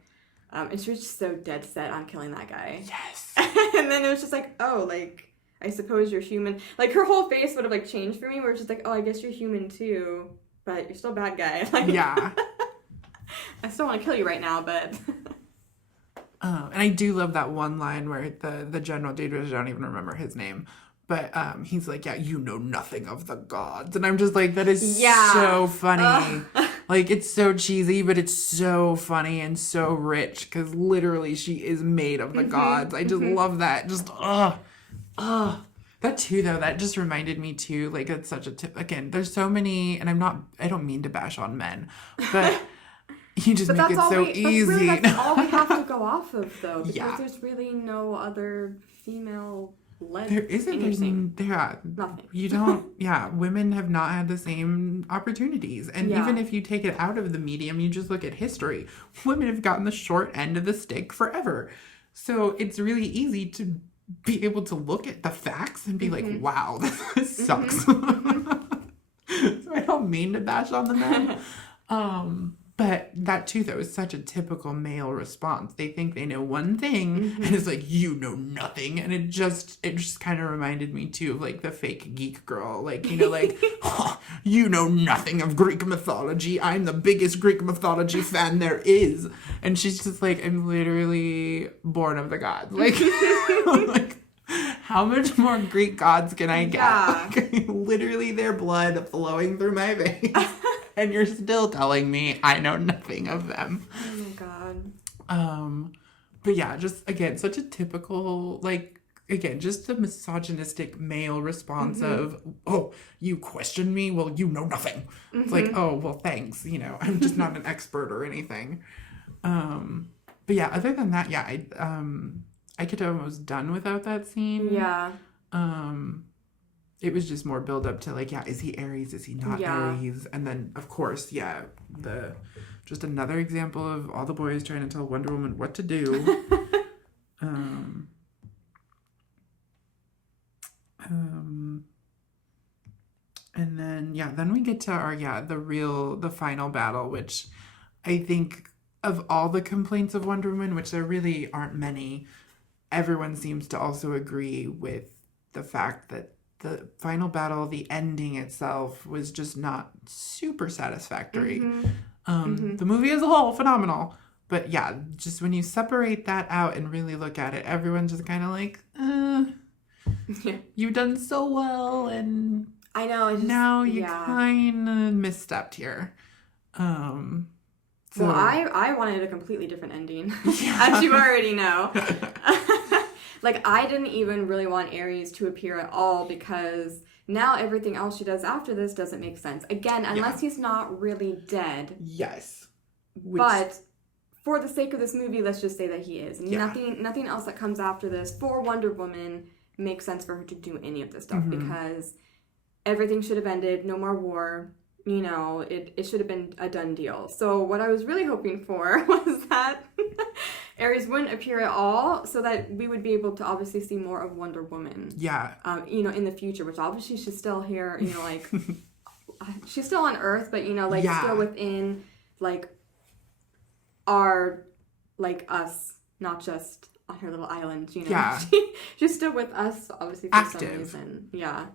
And she was just so dead set on killing that guy. Yes. And then it was just like, oh, like, I suppose you're human. Like, her whole face would have, like, changed for me, where it's just like, oh, I guess you're human, too. But you're still a bad guy. Like, Yeah. I still want to kill you right now, but... And I do love that one line where the general dude, which I don't even remember his name, but he's like, yeah, you know nothing of the gods. And I'm just like, that is so funny. Like, it's so cheesy, but it's so funny and so rich because literally she is made of the gods. I just love that. Just, That too, though, that just reminded me too, like, it's such a tip. Again, there's so many, and I don't mean to bash on men, but you just make it so easy. Really, that's all we have to go off of, though, because there's really no other female led. There isn't. Nothing. You don't. Women have not had the same opportunities, and even if you take it out of the medium, you just look at history. Women have gotten the short end of the stick forever, so it's really easy to be able to look at the facts and be like, "Wow, this sucks." So I don't mean to bash on the men. But that too, though, is such a typical male response. They think they know one thing, and it's like, you know nothing. And it just kind of reminded me too of like the fake geek girl, like, like, oh, you know nothing of Greek mythology. I'm the biggest Greek mythology fan there is. And she's just like, I'm literally born of the gods. Like, like, how much more Greek gods can I get? Yeah. Like, literally their blood flowing through my veins. And you're still telling me I know nothing of them. Oh my god. But yeah, just again, such a typical, like, again, just a misogynistic male response of, oh, you question me? Well, you know nothing. It's like, oh, well, thanks. I'm just not an expert or anything. But yeah, other than that, I could have almost done without that scene. Yeah. It was just more build up to like, is he Aries? Is he not Aries? And then, of course, just another example of all the boys trying to tell Wonder Woman what to do. And then we get to our, the final battle, which I think of all the complaints of Wonder Woman, which there really aren't many, everyone seems to also agree with the fact that the final battle, the ending itself, was just not super satisfactory. The movie as a whole, phenomenal. But yeah, just when you separate that out and really look at it, everyone's just kind of like, Yeah. you've done so well, and I know. It's just, now you yeah. kind of misstepped here. So Well, I wanted a completely different ending, Yeah. as you already know. Like, I didn't even really want Ares to appear at all because now everything else she does after this doesn't make sense. Again, unless he's not really dead. yes. But for the sake of this movie, let's just say that he is. And Yeah. nothing else that comes after this for Wonder Woman makes sense for her to do any of this stuff because everything should have ended, no more war. You know, it should have been a done deal. So what I was really hoping for was that Ares wouldn't appear at all so that we would be able to obviously see more of Wonder Woman. Yeah. You know, in the future, which obviously she's still here, you know, like, she's still on Earth, but, you know, like, Yeah. still within, like, our, like, us, not just on her little island, you know. Yeah. She's still with us, obviously, for some Active. reason. Yeah.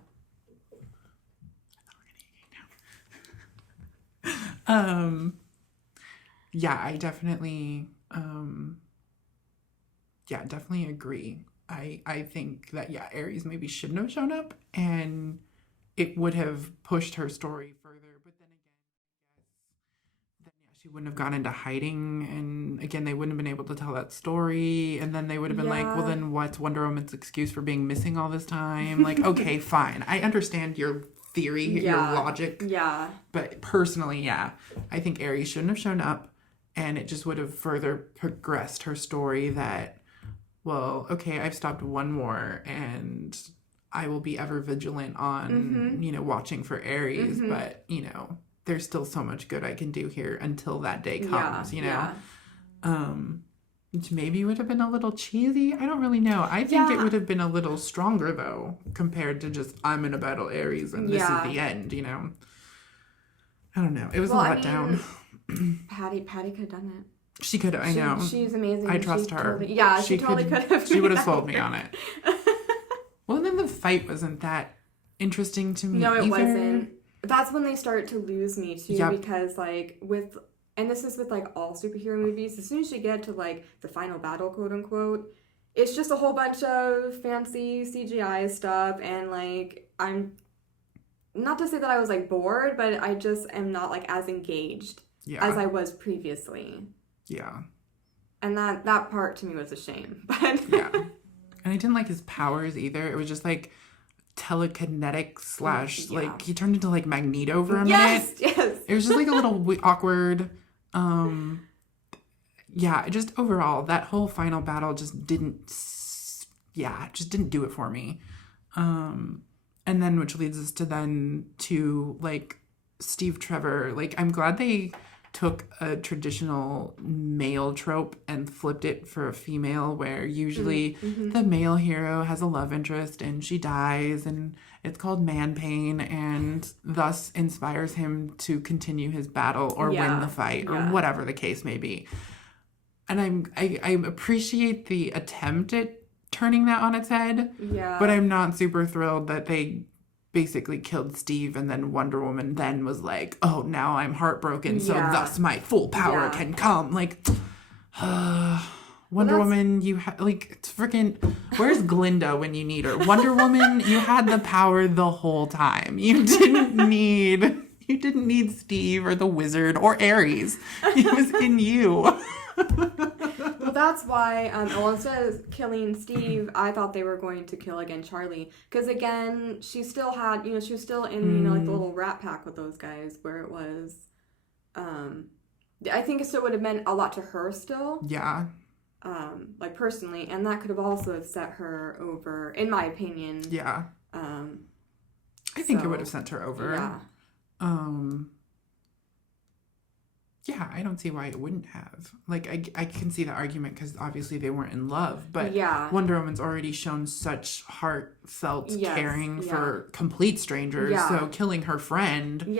Yeah, I definitely definitely agree. I think that Ares maybe shouldn't have shown up, and it would have pushed her story further, but then she wouldn't have gone into hiding, and again they wouldn't have been able to tell that story, and then they would have been like, well, Yeah. then what's Wonder Woman's excuse for being missing all this time? Like, okay, fine, I understand your theory, your logic, Yeah. but personally, I think Ares shouldn't have shown up, and it just would have further progressed her story that, well, okay, I've stopped one war, and I will be ever vigilant on, you know, watching for Ares, but, you know, there's still so much good I can do here until that day comes, you know? Yeah. Which maybe would have been a little cheesy. I don't really know. I think it Yeah. would have been a little stronger, though, compared to just, I'm in a battle Ares, and this is the end, you know? I don't know. It was a letdown. Patty could have done it. She could have, I know. She's amazing. I trust her. She totally could have. She would have sold me on it. Well, then the fight wasn't that interesting to me No, it either. wasn't. That's when they start to lose me too, Yep. because like and this is with like all superhero movies, as soon as you get to like the final battle, quote unquote, it's just a whole bunch of fancy CGI stuff, and like, I'm not to say that I was like bored, but I just am not like as engaged as I was previously. Yeah. And that part to me was a shame. But Yeah. And I didn't like his powers either. It was just like telekinetic / like he turned into like Magneto for a minute. Yes. It was just like a little awkward. Just overall that whole final battle just didn't do it for me. And then which leads us to like Steve Trevor. Like, I'm glad they took a traditional male trope and flipped it for a female, where usually the male hero has a love interest and she dies, and it's called man pain, and thus inspires him to continue his battle or win the fight or whatever the case may be. And I appreciate the attempt at turning that on its head, but I'm not super thrilled that they basically killed Steve, and then Wonder Woman then was like, oh, now I'm heartbroken, so thus my full power can come. Like, Wonder Woman, you like, freaking, where's Glinda when you need her? Wonder Woman, you had the power the whole time. You didn't need Steve or the Wizard or Ares. It was in you. Well, that's why, instead of killing Steve, I thought they were going to kill, again, Charlie. Because, again, she still had, she was still in, like, the little rat pack with those guys, where it was, I think it still would have meant a lot to her still. Yeah. Like, personally. And that could have also set her over, in my opinion. Yeah. I think it would have sent her over. Yeah. Yeah, I don't see why it wouldn't have. Like, I can see the argument because obviously they weren't in love, but Wonder Woman's already shown such heartfelt caring for complete strangers, so killing her friend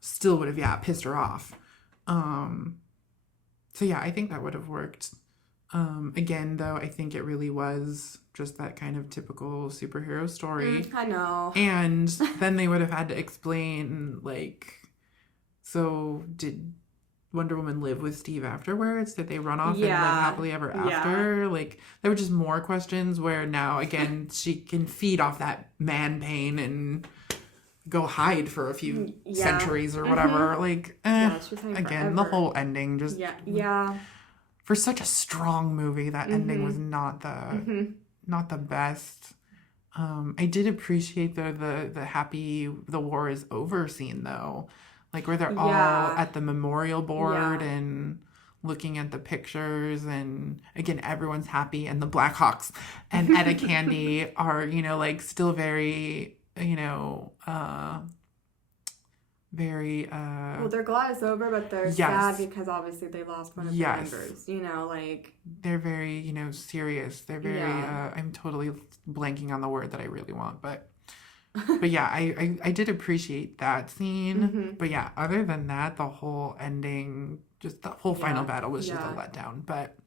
still would have, pissed her off. So yeah, I think that would have worked. Again, though, I think it really was just that kind of typical superhero story. I know. And then they would have had to explain, like, so did Wonder Woman live with Steve afterwards? Did they run off and live Yeah. happily ever Yeah. after? Like, there were just more questions where now, again, she can feed off that man pain and go hide for a few Yeah. centuries or whatever. Like, Yeah, she's hiding again, the forever. whole ending just, Yeah. for such a strong movie, that ending was not the best. I did appreciate the happy the war is over scene though, like where they're all Yeah. at the memorial board Yeah. and looking at the pictures, and again everyone's happy, and the Blackhawks and Etta Candy are, you know, like still very, you know, very Well, they're glad it's over, but they're Yes. sad because obviously they lost one of Yes. their members. You know, like they're very, you know, serious. They're very Yeah. I'm totally blanking on the word that I really want, but yeah, I did appreciate that scene. Mm-hmm. But yeah, other than that, the whole ending, just the whole final Yeah. battle was just a Yeah. letdown. But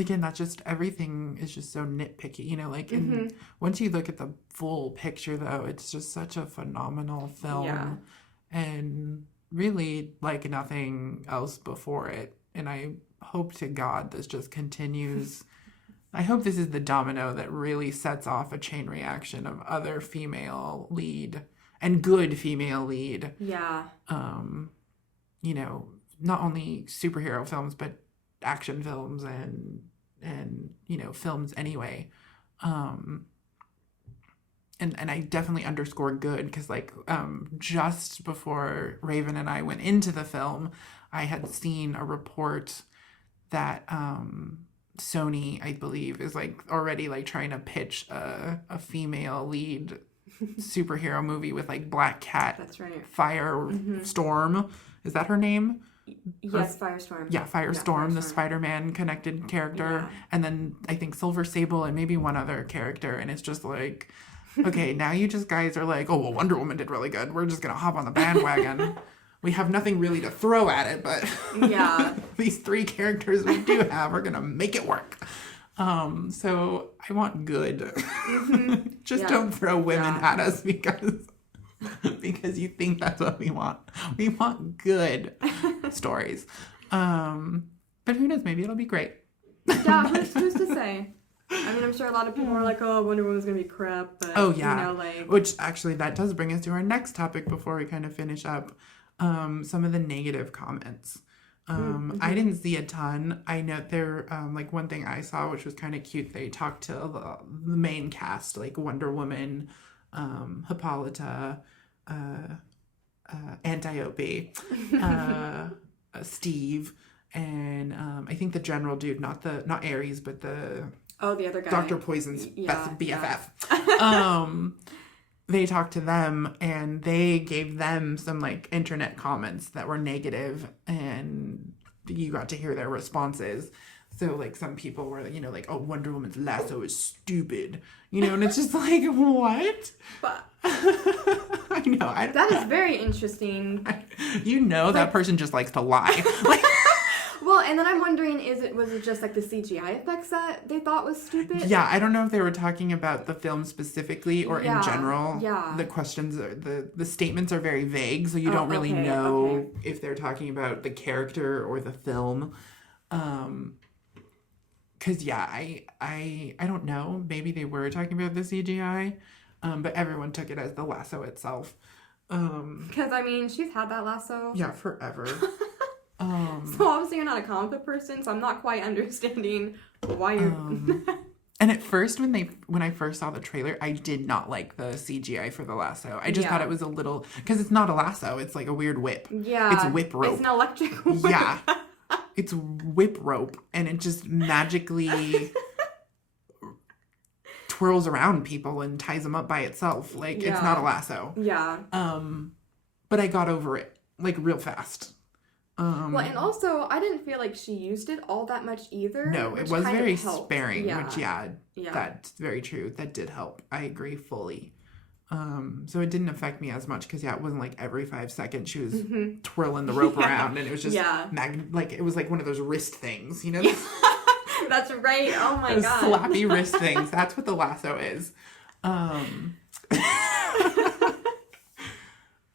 again, that's just, everything is just so nitpicky, you know, like, Mm-hmm. and once you look at the full picture though, it's just such a phenomenal film. Yeah. And really like nothing else before it. And I hope to God this just continues. I hope this is the domino that really sets off a chain reaction of other female lead and good female lead, yeah. you know, not only superhero films, but action films and you know, films anyway. And I definitely underscore good, because like just before Raven and I went into the film, I had seen a report that Sony, I believe, is like already like trying to pitch a female lead superhero movie with like Black Cat, That's right. Firestorm. Is that her name? Yes, Firestorm. Yeah, Firestorm, the Firestorm. Spider-Man connected character. Yeah. And then I think Silver Sable and maybe one other character. And it's just like, okay, now you just guys are like, oh, well, Wonder Woman did really good. We're just going to hop on the bandwagon. We have nothing really to throw at it, but Yeah. these three characters we do have are going to make it work. So I want good. Just Yeah. don't throw women Yeah. at us because you think that's what we want. We want good stories. But who knows? Maybe it'll be great. Yeah, who's to say? I mean, I'm sure a lot of people are like, oh, Wonder Woman's gonna be crap, but Oh, yeah. you know, like Which actually, that does bring us to our next topic before we kind of finish up. Some of the negative comments. I didn't see a ton. I know there, like one thing I saw, which was kind of cute. They talked to the main cast, like Wonder Woman, Hippolyta, Antiope, Steve, and I think the general dude, not Ares, but the oh, the other guy, Dr. Poison's Yeah, best BFF. They talked to them and they gave them some like internet comments that were negative, and you got to hear their responses. So like some people were, you know, like, oh, Wonder Woman's lasso is stupid, you know, and it's just like, what? But I know. that is very interesting. You know, that person just likes to lie. Like, Well, and then I'm wondering, was it just like the CGI effects that they thought was stupid? yeah, I don't know if they were talking about the film specifically or Yeah, in general. yeah. The questions, the statements are very vague, so you don't really okay, know okay. if they're talking about the character or the film. Because yeah, I don't know. Maybe they were talking about the CGI, but everyone took it as the lasso itself. Because I mean, she's had that lasso. Yeah, forever. So obviously you're not a comic book person, so I'm not quite understanding why you're. And at first, when I first saw the trailer, I did not like the CGI for the lasso. I just Yeah. thought it was a little, because it's not a lasso; it's like a weird whip. Yeah, It's whip rope. It's an electric whip. Yeah, it's whip rope, and it just magically twirls around people and ties them up by itself. Like it's Yeah. not a lasso. Yeah. But I got over it like real fast. Well, and also I didn't feel like she used it all that much either. No, it which was kind of very helped. sparing, Yeah. which yeah, that's very true. That did help. I agree fully. So it didn't affect me as much because yeah, it wasn't like every 5 seconds she was twirling the rope around, and it was just Yeah. like it was like one of those wrist things, you know, That's right. Oh my those god. slappy wrist things. That's what the lasso is.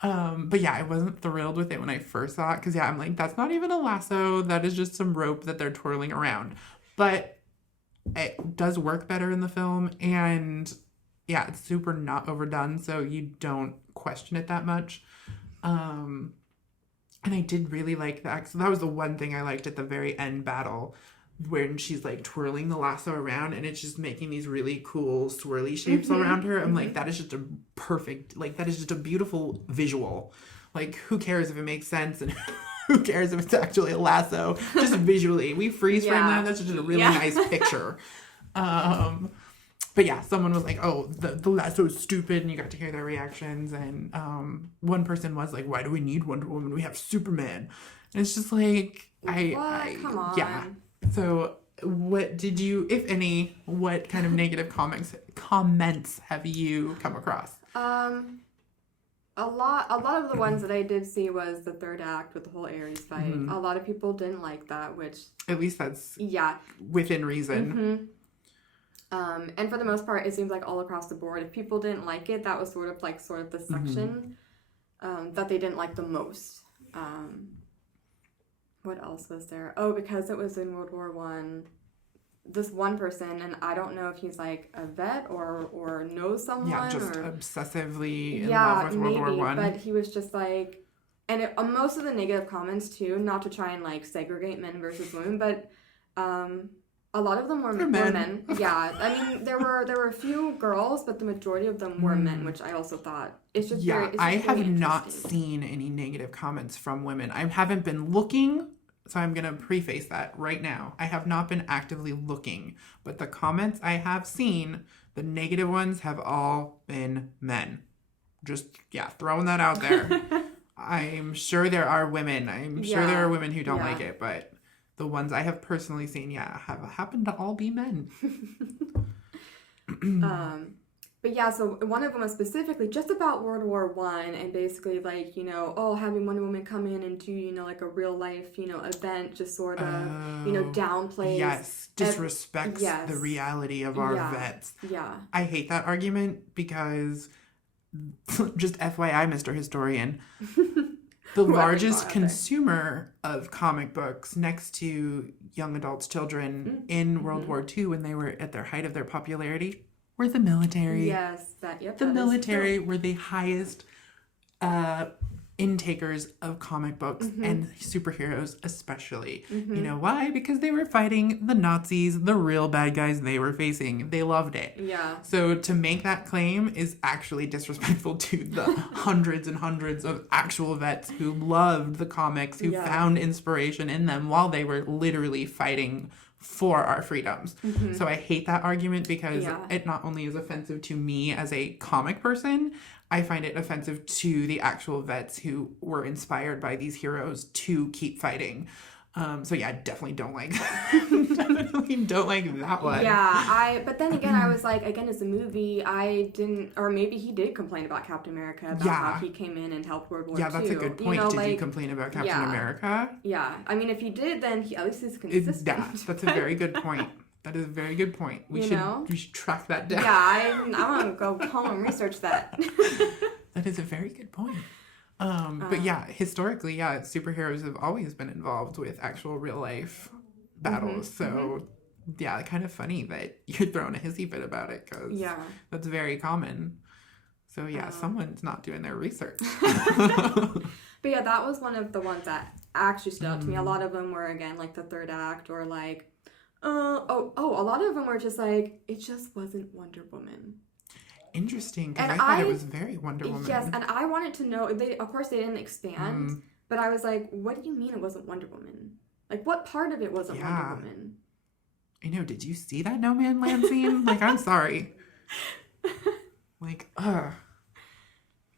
But yeah, I wasn't thrilled with it when I first saw it because yeah, I'm like, that's not even a lasso. That is just some rope that they're twirling around. But it does work better in the film, and yeah, it's super not overdone, so you don't question it that much. And I did really like that. So that was the one thing I liked at the very end battle when she's like twirling the lasso around and it's just making these really cool swirly shapes around her. I'm like, that is just a perfect, like, that is just a beautiful visual. Like, who cares if it makes sense and who cares if it's actually a lasso? Just visually. We freeze frame that. That's just a really nice picture. But yeah, someone was like, oh, the lasso is stupid, and you got to hear their reactions. And one person was like, why do we need Wonder Woman? We have Superman. And it's just like, Come on. Yeah. So what did you, if any, what kind of negative comments have you come across? A lot of the ones that I did see was the third act with the whole Ares fight. A lot of people didn't like that, which... At least that's yeah, within reason. and for the most part, it seems like all across the board, if people didn't like it, that was sort of the section that they didn't like the most. What else was there? Oh, because it was in World War One, this one person, and I don't know if he's like a vet or knows someone. Yeah, just or, obsessively in love with World War One. But he was just like, and most of the negative comments too, not to try and like segregate men versus women, but a lot of them were men. Yeah, I mean there were a few girls, but the majority of them were men, which I also thought it's just I have not seen any negative comments from women. I haven't been looking. So I'm going to preface that right now. I have not been actively looking, but the comments I have seen, the negative ones have all been men. Just, throwing that out there. I'm sure there are women. I'm sure there are women who don't like it, but the ones I have personally seen, have happened to all be men. But yeah, so one of them was specifically just about World War One and basically like, having Wonder Woman come in and do, like a real life, event, just sort of, downplays. Yes, disrespects the reality of our vets. Yeah. I hate that argument because, just FYI, Mr. Historian, the largest consumer of comic books next to young adults, children in World War II when they were at their height of their popularity were the military. Yes, the military were the highest intakers of comic books and superheroes especially. You know why? Because they were fighting the Nazis, the real bad guys they were facing. They loved it. Yeah. So to make that claim is actually disrespectful to the hundreds and hundreds of actual vets who loved the comics, who found inspiration in them while they were literally fighting for our freedoms. So I hate that argument because it not only is offensive to me as a comic person, I find it offensive to the actual vets who were inspired by these heroes to keep fighting. So definitely don't like definitely don't like that one. But then again, I was like, again, it's a movie. I didn't, or maybe he did complain about Captain America, about how he came in and helped World War II. Yeah, that's a good point. Did you complain about Captain America? Yeah, I mean, if he did, then at least he's consistent. That's a very good point. That is a very good point. We should track that down. Yeah, I want to go home and research that. That is a very good point. But historically, superheroes have always been involved with actual real life battles. So, kind of funny that you're throwing a hissy fit about it because that's very common. So, someone's not doing their research. But that was one of the ones that actually stood out to me. A lot of them were, again, like the third act or like, a lot of them were just like, it just wasn't Wonder Woman. Interesting, because I thought it was very Wonder Woman. Yes, and I wanted to know, of course they didn't expand, but I was like, what do you mean it wasn't Wonder Woman? Like, what part of it wasn't Wonder Woman? I know, did you see that No Man Land scene? Like, I'm sorry. Like,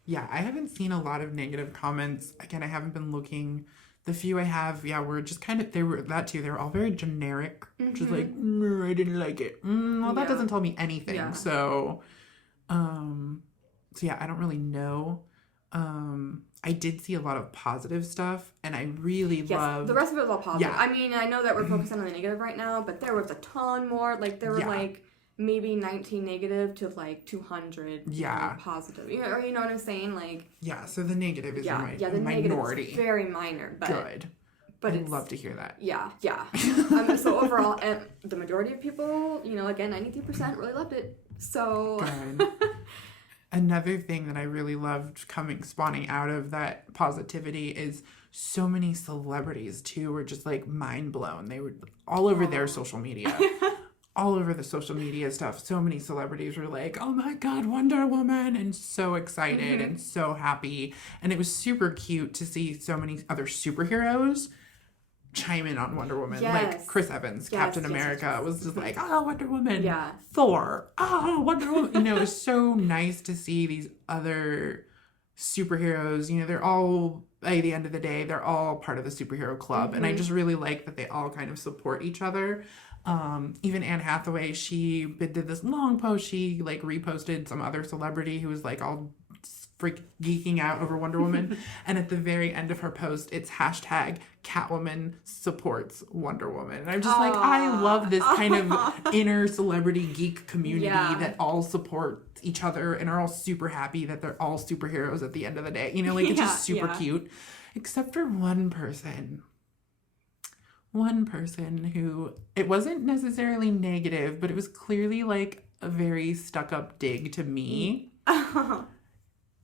yeah, I haven't seen a lot of negative comments. Again, I haven't been looking. The few I have, were just kind of, they were all very generic. Just like, I didn't like it. Well, that doesn't tell me anything. Yeah. So, I don't really know. I did see a lot of positive stuff, and I really loved... the rest of it was all positive. Yeah. I mean, I know that we're focusing on the negative right now, but there was a ton more. Like, there were, maybe 19 negative to like 200 Yeah. positive. Or you know what I'm saying? Like, Yeah, so the negative is yeah, a the negative minority. is very minor, but Good. but I'd it's, love to hear that. yeah. So overall, and the majority of people, again, 93% really loved it. So Good. Another thing that I really loved spawning out of that positivity is so many celebrities too were just like mind blown. They were all over their social media. All over the social media stuff, so many celebrities were like, oh my god, Wonder Woman, and so excited and so happy. And it was super cute to see so many other superheroes chime in on Wonder Woman. Yes. Like Chris Evans, Captain America, was just like, oh, Wonder Woman. Yeah. Thor, oh, Wonder Woman. It was so nice to see these other superheroes. They're all, by the end of the day, they're all part of the superhero club. And I just really like that they all kind of support each other. Even Anne Hathaway, she did this long post. She like reposted some other celebrity who was like all freak geeking out over Wonder Woman. And at the very end of her post, it's hashtag Catwoman supports Wonder Woman. And I'm just like, I love this kind of inner celebrity geek community that all support each other and are all super happy that they're all superheroes at the end of the day. It's just super cute. Except for one person who, it wasn't necessarily negative, but it was clearly like a very stuck-up dig to me.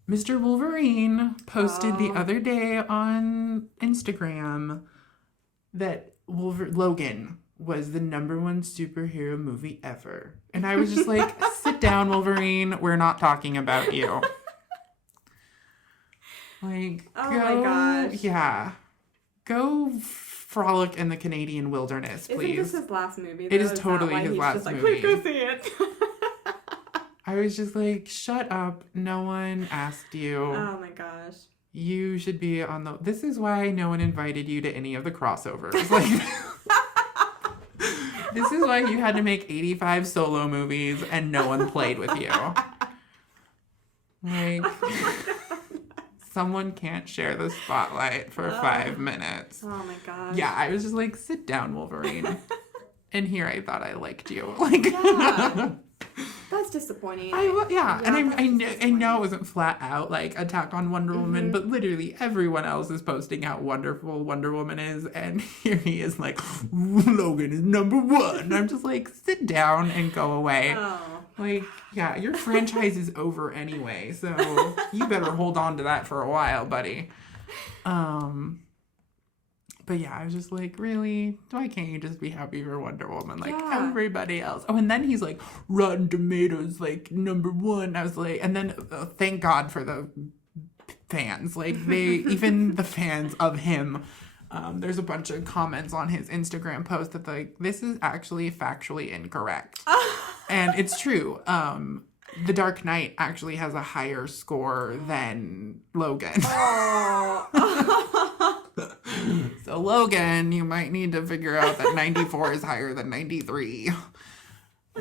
Mr. Wolverine posted the other day on Instagram that Logan was the #1 superhero movie ever. And I was just like, sit down, Wolverine. We're not talking about you. Like, oh my gosh. Yeah. Go frolic in the Canadian wilderness, please. Isn't this his last movie? It is totally his last just like, movie. Please go see it. I was just like, shut up. No one asked you. Oh my gosh. You should be on the... This is why no one invited you to any of the crossovers. Like, this is why you had to make 85 solo movies and no one played with you. Like... Someone can't share the spotlight for 5 minutes. Oh my god. Yeah, I was just like, sit down, Wolverine. And here I thought I liked you. Like, yeah. That's disappointing. And I know it wasn't flat out like attack on Wonder Woman, but literally everyone else is posting how wonderful Wonder Woman is, and here he is like, Logan is #1. And I'm just like, sit down and go away. Oh. Like, yeah, your franchise is over anyway, so you better hold on to that for a while, buddy. But yeah, I was just like, really? Why can't you just be happy for Wonder Woman like everybody else? Oh, and then he's like, Rotten Tomatoes, like, #1. I was like, and then thank God for the fans. Like, even the fans of him, there's a bunch of comments on his Instagram post that like, this is actually factually incorrect. And it's true. The Dark Knight actually has a higher score than Logan. So Logan, you might need to figure out that 94 is higher than 93.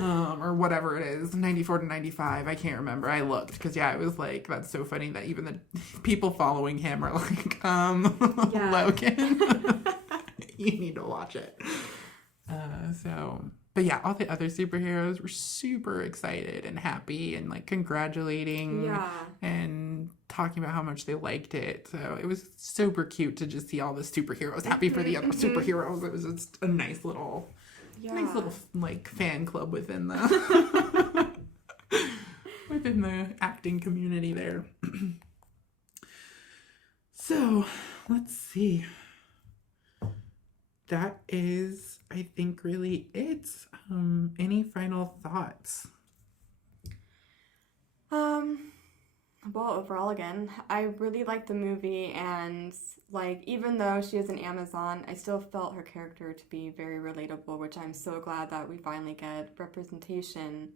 Or whatever it is, 94 to 95. I can't remember. I looked because I was like, that's so funny that even the people following him are like, Logan, you need to watch it. But yeah, all the other superheroes were super excited and happy and like congratulating and talking about how much they liked it. So it was super cute to just see all the superheroes happy for the other superheroes. It was just a nice little like fan club within the within the acting community there. So let's see. That is, I think, really it. Any final thoughts? Well, overall, again, I really liked the movie, and like, even though she is an Amazon, I still felt her character to be very relatable, which I'm so glad that we finally get representation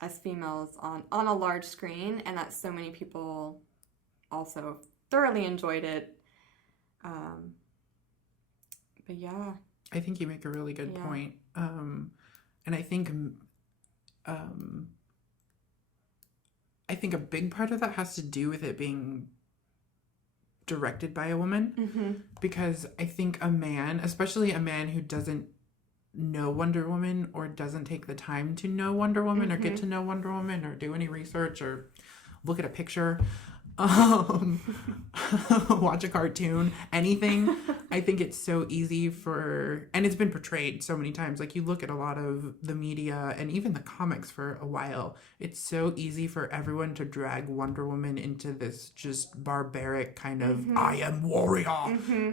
as females on a large screen, and that so many people also thoroughly enjoyed it. But yeah. I think you make a really good point. And I think a big part of that has to do with it being directed by a woman. Because I think a man, especially a man who doesn't know Wonder Woman or doesn't take the time to know Wonder Woman or get to know Wonder Woman or do any research or look at a picture, watch a cartoon, anything. I think it's so easy and it's been portrayed so many times. Like, you look at a lot of the media and even the comics for a while, it's so easy for everyone to drag Wonder Woman into this just barbaric kind of I am warrior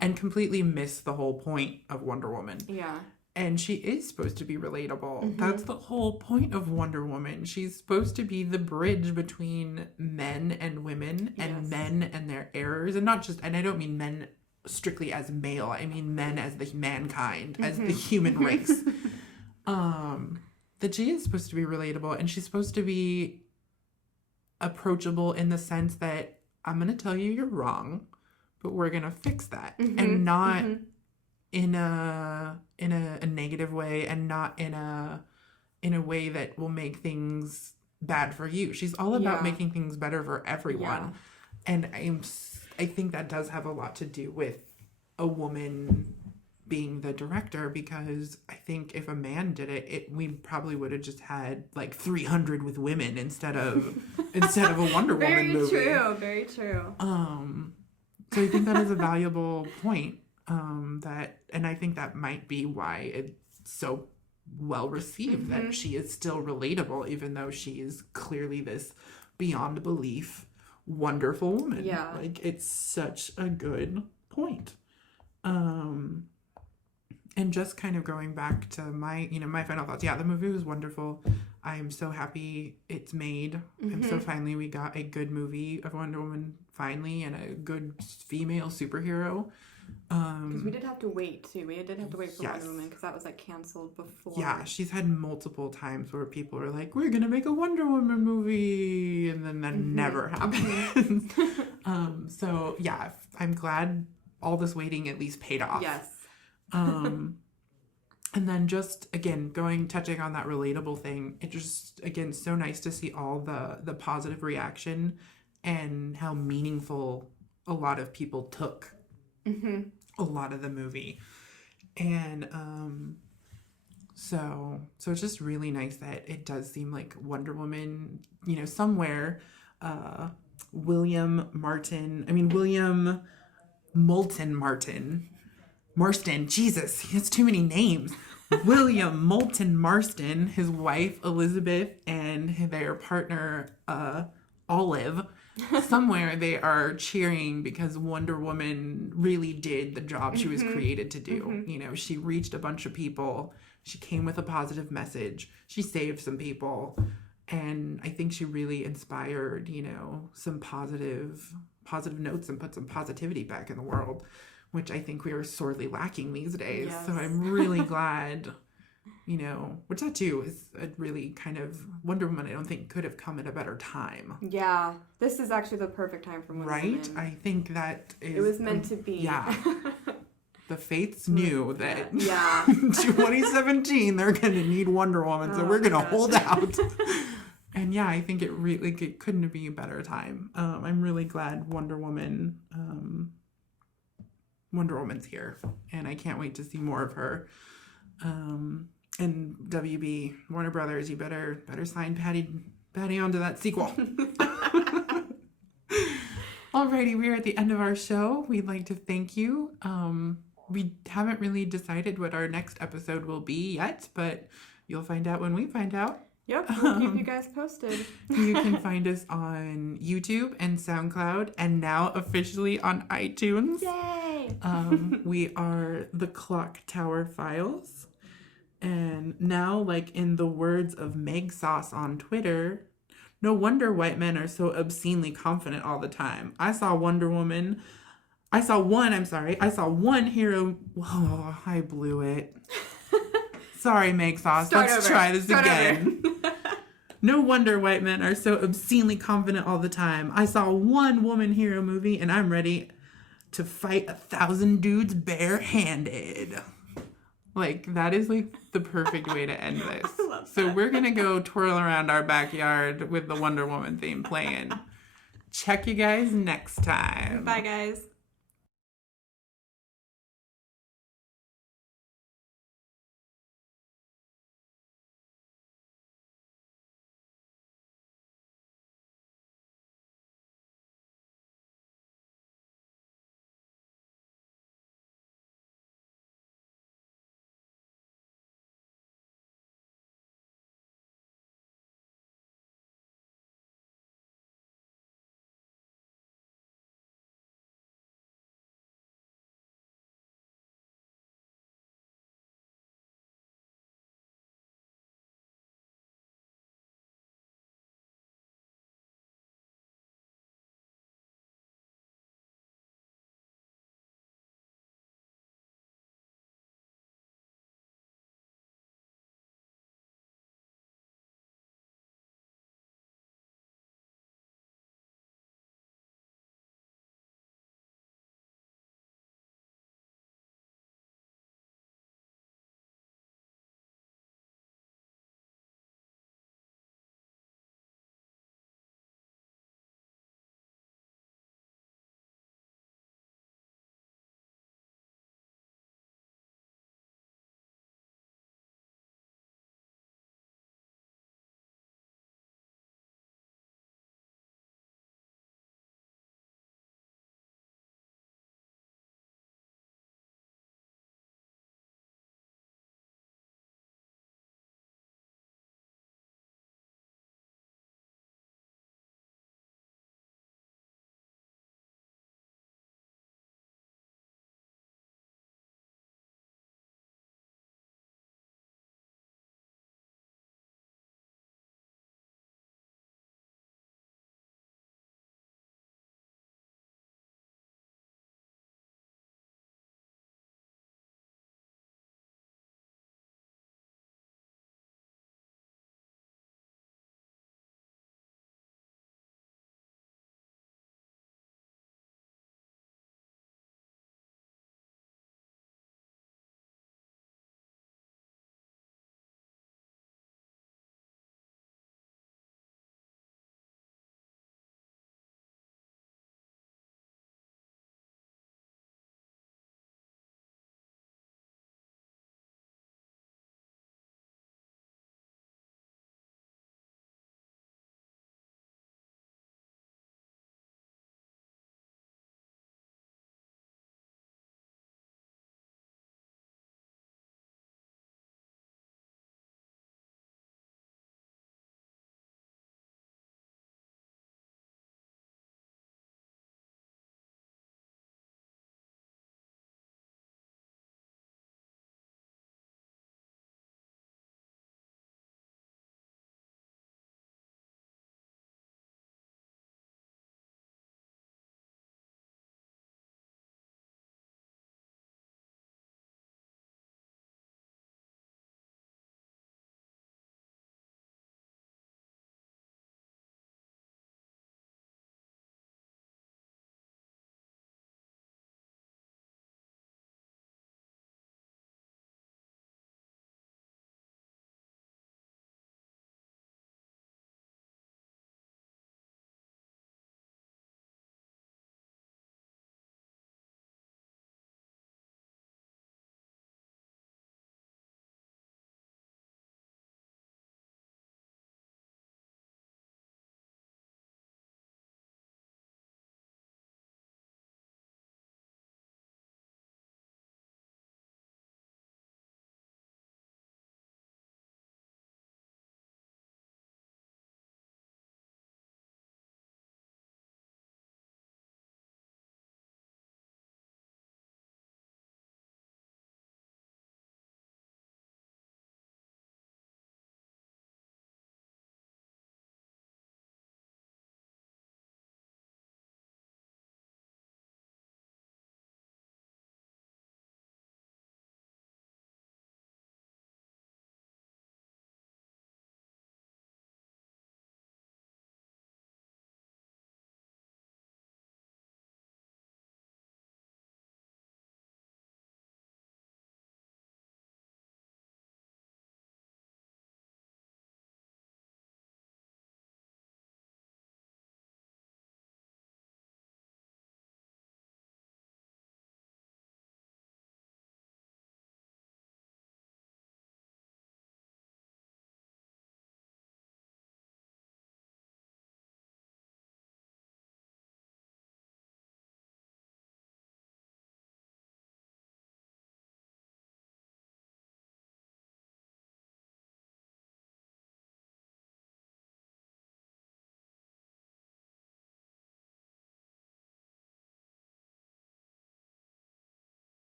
and completely miss the whole point of Wonder Woman. Yeah. And she is supposed to be relatable. That's the whole point of Wonder Woman. She's supposed to be the bridge between men and women and men and their errors. And not just, and I don't mean men strictly as male. I mean men as the mankind, as the human race. That she is supposed to be relatable, and she's supposed to be approachable in the sense that I'm going to tell you you're wrong, but we're going to fix that. And not in a negative way, and not in a way that will make things bad for you. She's all about making things better for everyone. And I think that does have a lot to do with a woman being the director, because I think if a man did it, we probably would have just had like 300 with women instead of a Wonder Woman movie. Very true. So I think that is a valuable point. And I think that might be why it's so well received, that she is still relatable, even though she is clearly this beyond belief wonderful woman. Yeah. Like, it's such a good point. And just kind of going back to my final thoughts. Yeah, the movie was wonderful. I am so happy it's made. I'm so finally we got a good movie of Wonder Woman finally, and a good female superhero. Because we did have to wait too. We did have to wait for Wonder Woman because that was like canceled before. Yeah, she's had multiple times where people are like, "We're gonna make a Wonder Woman movie," and then that never happens. So yeah, I'm glad all this waiting at least paid off. Yes. And then just again touching on that relatable thing, it just again so nice to see all the positive reaction and how meaningful a lot of people took a lot of the movie. And so it's just really nice that it does seem like Wonder Woman, somewhere William Moulton Marston, Jesus, he has too many names. William Moulton Marston, his wife Elizabeth, and their partner Olive, somewhere they are cheering because Wonder Woman really did the job she was created to do. She reached a bunch of people. She came with a positive message. She saved some people. And I think she really inspired, some positive notes and put some positivity back in the world, which I think we are sorely lacking these days. Yes. So I'm really glad, which that too is a really kind of Wonder Woman I don't think could have come at a better time. Yeah, this is actually the perfect time for Wonder Woman. Right? I think that is... It was meant to be. Yeah. The fates knew that 2017 they're going to need Wonder Woman, so we're going to hold out. And yeah, I think it couldn't be a better time. I'm really glad Wonder Woman's here, and I can't wait to see more of her. And WB, Warner Brothers, you better sign Patty onto that sequel. Alrighty, we're at the end of our show. We'd like to thank you. We haven't really decided what our next episode will be yet, but you'll find out when we find out. Yep, we'll keep you guys posted. You can find us on YouTube and SoundCloud, and now officially on iTunes. Yay! We are the Clock Tower Files. And now, like in the words of Meg Sauce on Twitter, no wonder white men are so obscenely confident all the time. I saw one hero. Whoa, I blew it. Sorry, Meg Sauce. Let's try this again. No wonder white men are so obscenely confident all the time. I saw one woman hero movie and I'm ready to fight 1,000 dudes barehanded. Like, that is like the perfect way to end this. So we're going to go twirl around our backyard with the Wonder Woman theme playing. Check you guys next time. Bye, guys.